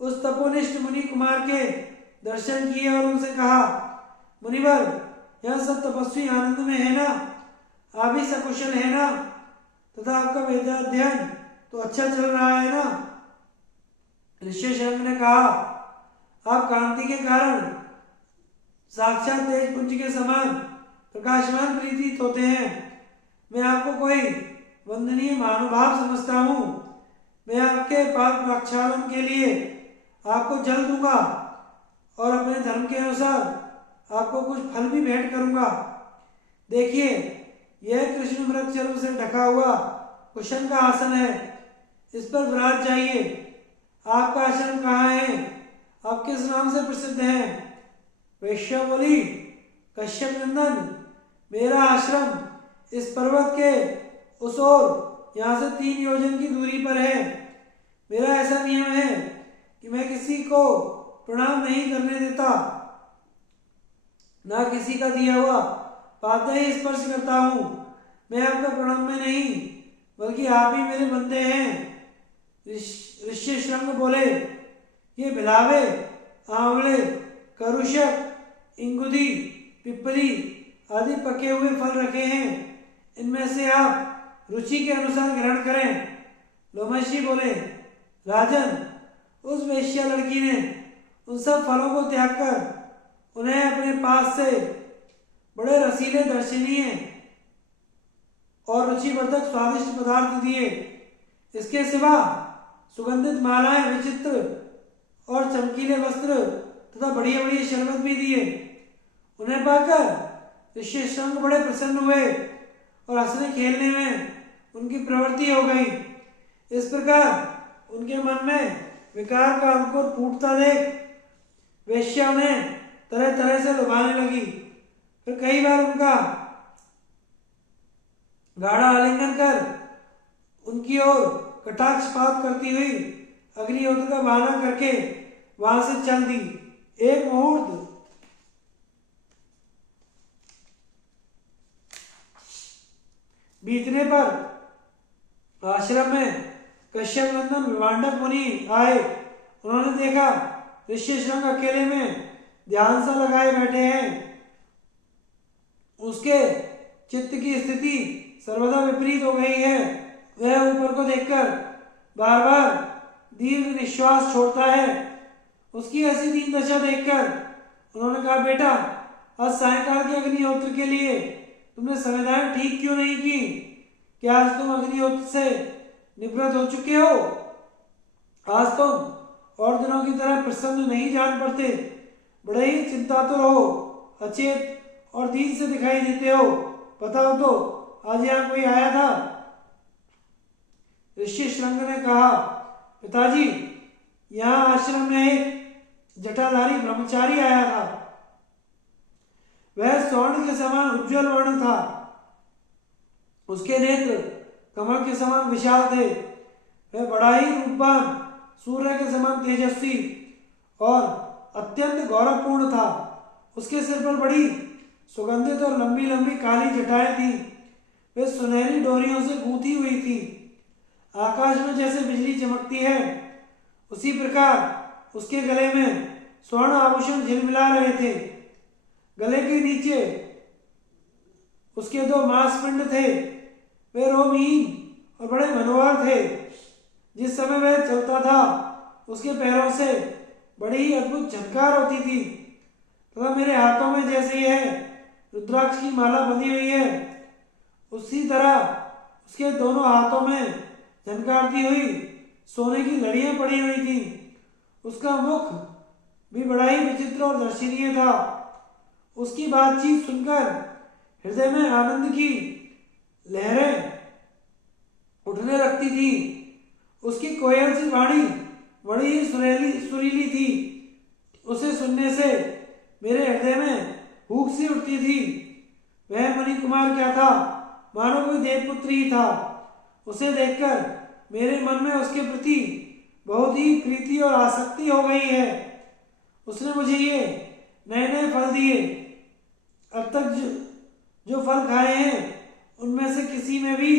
उस तपोनिष्ठ मुनि कुमार के दर्शन किए और उनसे कहा, मुनिवर, यह सब तपस्वी आनंद में है ना? आप भी सकुशल है ना? तथा आपका वेदाध्ययन तो अच्छा चल रहा है ना? ऋष्यशृंग ने कहा, आप कांति के कारण साक्षात तेज पुंज के समान प्रकाशमान प्रतीत होते हैं। मैं आपको कोई वंदनीय महानुभाव समझता हूँ। मैं आपके पाप प्रक्षालन के लिए आपको जल दूंगा और अपने धर्म के अनुसार आपको कुछ फल भी भेंट करूंगा। देखिए, यह कृष्ण मृग चर्म से ढका हुआ कुशन का आसन है। इस पर विराज जाइए। आपका आश्रम कहाँ है? आप किस नाम से प्रसिद्ध हैं? वेश्या बोली, कश्यप नंदन, मेरा आश्रम इस पर्वत के उस ओर यहाँ से 3 योजन की दूरी पर है। मेरा ऐसा नियम है कि मैं किसी को प्रणाम नहीं करने देता, ना किसी का दिया हुआ पात्र ही स्पर्श करता हूँ। मैं आपका प्रणाम में नहीं, बल्कि आप ही मेरे बंदे हैं। ऋष्यशृंग बोले, ये बिलावे, आंवले, करुषक, इंगुदी, पिपली आदि पके हुए फल रखे हैं। इनमें से आप रुचि के अनुसार ग्रहण करें। लोमशी बोले, राजन, उस वेश्या लड़की ने उन सब फलों को त्याग कर उन्हें अपने पास से बड़े रसीले, दर्शनीय और रुचिवर्धक स्वादिष्ट पदार्थ दिए। इसके सिवा सुगंधित मालाएं, विचित्र और चमकीले वस्त्र तथा बढ़िया बढ़िया शरबत भी दिए। उन्हें पाकर ऋष्यशृंग बड़े प्रसन्न हुए और हंसने खेलने में उनकी प्रवृत्ति हो गई। इस प्रकार उनके मन में विकार का अंकुर फूटता देख वेश्या उन्हें तरह तरह से लुभाने लगी। फिर कई बार उनका गाढ़ा आलिंगन कर उनकी ओर कटाक्षपात करती हुई अग्निहोत्र का बहाना करके वहां से चल दी। एक मुहूर्त बीतने पर आश्रम में कश्यप नंदन विवांडक मुनि आए। उन्होंने देखा ऋष्यशृंग अकेले में ध्यान सा लगाए बैठे हैं। उसके चित्त की स्थिति सर्वदा विपरीत हो गई है। वह ऊपर को देखकर बार बार दीर्घ निश्वास छोड़ता है। उसकी ऐसी दीन दशा देखकर उन्होंने कहा, बेटा, आज सायंकाल के अग्निहोत्र के लिए तुमने संविधान ठीक क्यों नहीं की? क्या आज तुम अग्निहोत्र से निवृत्त हो चुके हो? आज तुम और दिनों की तरह प्रसन्न नहीं जान पड़ते, बड़े ही चिंतातुर हो, अचेत और दीन से दिखाई देते हो। बताओ तो, आज यहाँ कोई आया था? ऋष्यशृंग ने कहा, पिताजी, यहाँ आश्रम में एक जटाधारी ब्रह्मचारी आया था। वह स्वर्ण के समान उज्जवल वर्ण था। उसके नेत्र कमल के समान विशाल थे। वह बड़ा ही रूपवान, सूर्य के समान तेजस्वी और अत्यंत गौरवपूर्ण था। उसके सिर पर बड़ी सुगंधित और लंबी लंबी काली जटाएं थी। वे सुनहरी डोरियों से गूंथी हुई थी। आकाश में जैसे बिजली चमकती है, उसी प्रकार उसके गले में स्वर्ण आभूषण झिलमिला रहे थे। गले के नीचे उसके 2 मांसपिंड थे। वे रोमहीन और बड़े मनोहर थे। जिस समय वह चलता था, उसके पैरों से बड़ी ही अद्भुत झनकार होती थी तथा मेरे हाथों में जैसे यह रुद्राक्ष की माला बंधी हुई है, उसी तरह उसके दोनों हाथों में झनकारती हुई सोने की लड़ियां पड़ी हुई थी। उसका मुख भी बड़ा ही विचित्र और दर्शनीय था। उसकी बातचीत सुनकर हृदय में आनंद की लहरें उठने लगती थी। उसकी कोयल सी वाणी बड़ी ही सुरीली थी। उसे सुनने से मेरे हृदय में भूख सी उठती थी। वह मणि कुमार क्या था, मानो कोई देवपुत्र ही था। उसे देखकर मेरे मन में उसके प्रति बहुत ही प्रीति और आसक्ति हो गई है। उसने मुझे ये नए नए फल दिए। अब तक जो फल खाए हैं उनमें से किसी में भी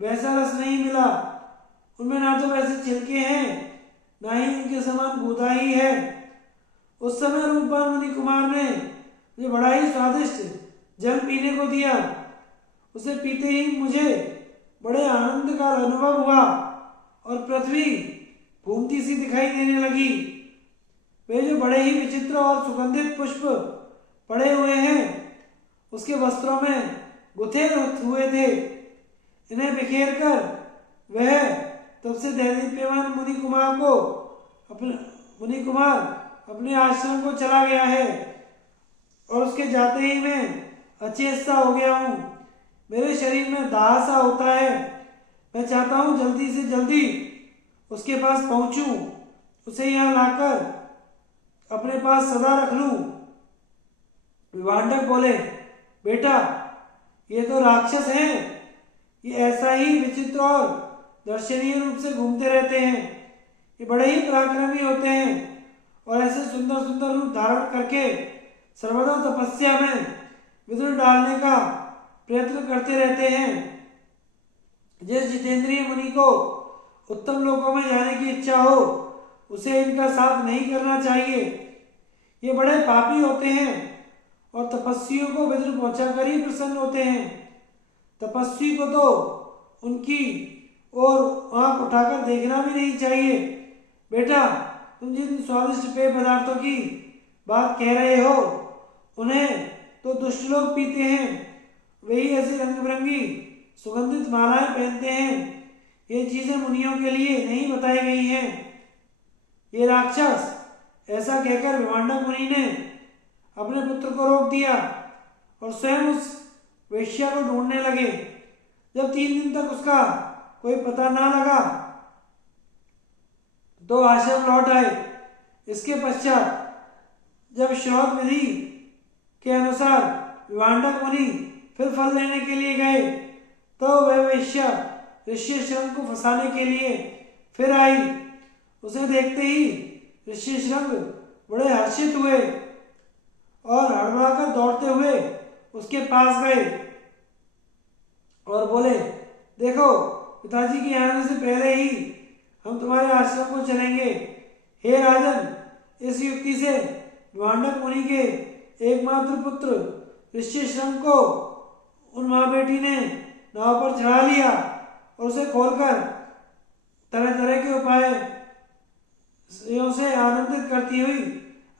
वैसा रस नहीं मिला। उनमें ना तो वैसे छिलके हैं, ना ही उनके समान गुदाई है। उस समय रूपवान मुनि कुमार ने मुझे बड़ा ही स्वादिष्ट जल पीने को दिया। उसे पीते ही मुझे बड़े आनंद का अनुभव हुआ और पृथ्वी घूमती सी दिखाई देने लगी। वे जो बड़े ही विचित्र और सुगंधित पुष्प पड़े हुए हैं उसके वस्त्रों में गुथे हुए थे। इन्हें बिखेर कर वह तब से दैदीप्यमान मुनि कुमार अपने आश्रम को चला गया है और उसके जाते ही मैं अचेत सा हो गया हूँ। मेरे शरीर में दाह सा होता है। मैं चाहता हूँ जल्दी से जल्दी उसके पास पहुंचूं, उसे यहाँ लाकर अपने पास सदा रख लूं। विभांडक बोले, बेटा ये तो राक्षस हैं। ये ऐसा ही विचित्र और दर्शनीय रूप से घूमते रहते हैं। ये बड़े ही पराक्रमी होते हैं और ऐसे सुंदर सुंदर रूप धारण करके सर्वदा तपस्या में विघ्न डालने का प्रयत्न करते रहते हैं। जिस जितेंद्रिय मुनि को उत्तम लोकों में जाने की इच्छा हो उसे इनका साथ नहीं करना चाहिए। ये बड़े पापी होते हैं और तपस्वियों को विघ्न पहुंचाकर ही प्रसन्न होते हैं। तपस्वी को तो उनकी और आंख उठाकर देखना भी नहीं चाहिए। बेटा तुम जिन स्वादिष्ट पेय पदार्थों की बात कह रहे हो उन्हें तो दुष्ट लोग पीते हैं। वही ऐसी रंग बिरंगी सुगंधित मालाएं पहनते हैं। ये चीजें मुनियों के लिए नहीं बताई गई हैं। ये राक्षस, ऐसा कहकर विभांडक मुनि ने अपने पुत्र को रोक दिया और स्वयं उस वेश्या को ढूंढने लगे। जब 3 दिन तक उसका कोई पता ना लगा तो आश्रम लौट आए। इसके पश्चात जब श्रौत विधि के अनुसार विभांडक मुनि फिर फल लेने के लिए गए तो वह वेश्या ऋष्यशृंग को फंसाने के लिए फिर आई। उसे देखते ही ऋष्यशृंग बड़े हर्षित हुए और हड़बड़ाकर दौड़ते हुए उसके पास गए और बोले, देखो पिताजी के आने से पहले ही हम तुम्हारे आश्रम को चलेंगे। हे राजन, इस युक्ति से विभांडक मुनि के एकमात्र पुत्र ऋष्यशृंग को उन माँ बेटी ने नाव पर चढ़ा लिया और उसे खोलकर तरह तरह के उपाय से आनंदित करती हुई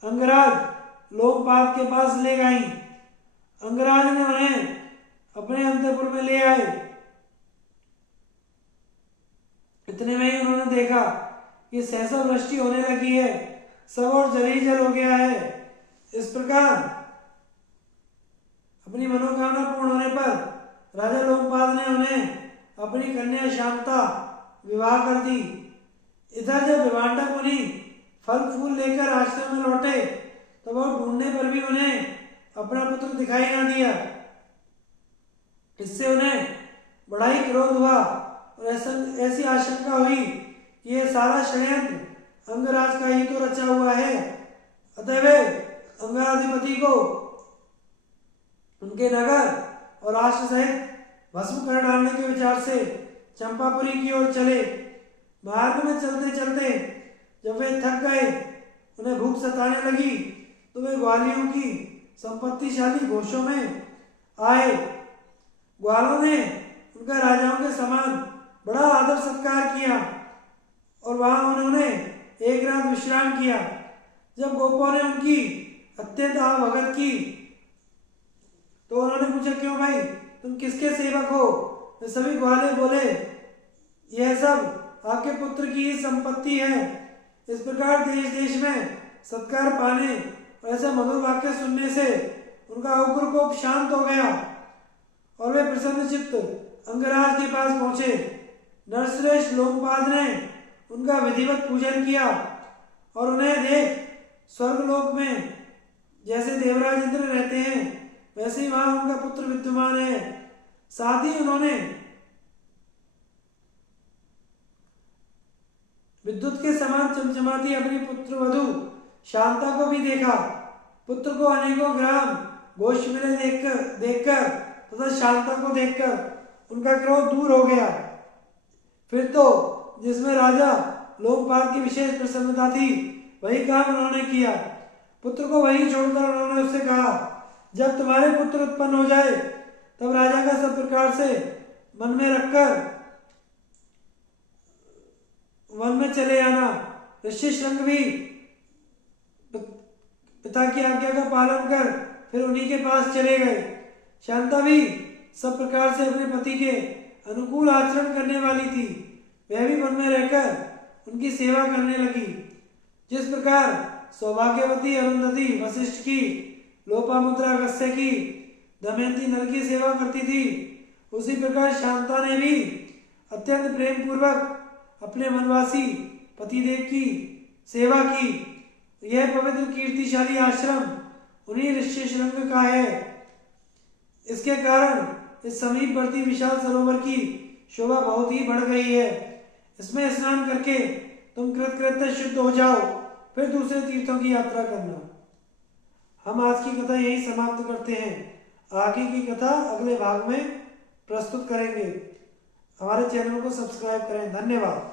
अंगराज लोमपाद के पास ले गई। अंगराज ने उन्हें अपने अंतपुर में ले आए। इतने में ही उन्होंने देखा कि सहसा वृष्टि होने लगी है, सब और जल ही जल हो गया है। इस प्रकार अपनी मनोकामना पूर्ण होने पर राजा लोमपाद ने उन्हें अपनी कन्या शांता विवाह कर दी। इधर जब विभांडक मुनि फल फूल लेकर आश्रम में लौटे तो वह ढूंढने पर भी उन्हें अपना पुत्र दिखाई ना दिया। इससे उन्हें बड़ा ही क्रोध हुआ और ऐसी आशंका हुई कि यह सारा षड्यंत्र अंगराज का ही तो रचा हुआ है। अतः वे अंगाधिपति को उनके नगर और राष्ट्र सहित भस्म कर डालने के विचार से चंपापुरी की ओर चले। मार्ग में चलते चलते जब वे थक गए, उन्हें भूख सताने लगी तो वे ग्वालियों की संपत्तिशाली घोषों में आए। ग्वालों ने उनका राजाओं के समान बड़ा आदर सत्कार किया और वहां उन्होंने एक रात विश्राम किया। जब गोपों ने उनकी अत्यंत भगत की तो उन्होंने पूछा, क्यों भाई तुम किसके सेवक हो? वे सभी ग्वाले बोले, यह सब आपके पुत्र की ही संपत्ति है। इस प्रकार देश देश में सत्कार पाने और ऐसे मधुर वाक्य सुनने से उनका उग्र कोप शांत हो गया और वे प्रसन्न चित्त अंगराज के पास पहुंचे। नरश्रेष्ठ लोमपाद ने उनका विधिवत पूजन किया और उन्हें देख स्वर्गलोक में जैसे देवराज इंद्र रहते हैं वैसे ही वहां उनका पुत्र विद्यमान है। साथ ही उन्होंने विद्युत के समान चमचमाती अपनी पुत्र वधु शांता को भी देखा। पुत्र को अनेकों ग्राम गोश्त मिले देखकर तथा शांता को देखकर उनका क्रोध दूर हो गया। फिर तो जिसमें राजा लोकपाल की विशेष प्रसन्नता थी वही काम उन्होंने किया। पुत्र को वहीं छोड़कर उन्होंने उससे कहा, जब तुम्हारे पुत्र उत्पन्न हो जाए तब राजा का सब प्रकार से मन में रखकर वन में चले आना। ऋषि श्रृंग भी पिता की आज्ञा का पालन कर फिर उन्हीं के पास चले गए। शांता भी सब प्रकार से अपने पति के अनुकूल आचरण करने वाली थी। वह भी वन में रहकर उनकी सेवा करने लगी। जिस प्रकार सौभाग्यवती अरुंधति वशिष्ठ की, लोपामुद्रा अगस्त्य की, दमयंती नल की सेवा करती थी, उसी प्रकार शांता ने भी अत्यंत प्रेम पूर्वक अपने वनवासी पतिदेव की सेवा की। यह पवित्र कीर्तिशाली आश्रम उन्हीं ऋषि श्रृंग का है। इसके कारण इस समीपवर्ती विशाल सरोवर की शोभा बहुत ही बढ़ गई है। इसमें स्नान करके तुम कृतकृत्य शुद्ध हो जाओ, फिर दूसरे तीर्थों की यात्रा करना। हम आज की कथा यही समाप्त करते हैं। आगे की कथा अगले भाग में प्रस्तुत करेंगे। हमारे चैनल को सब्सक्राइब करें। धन्यवाद।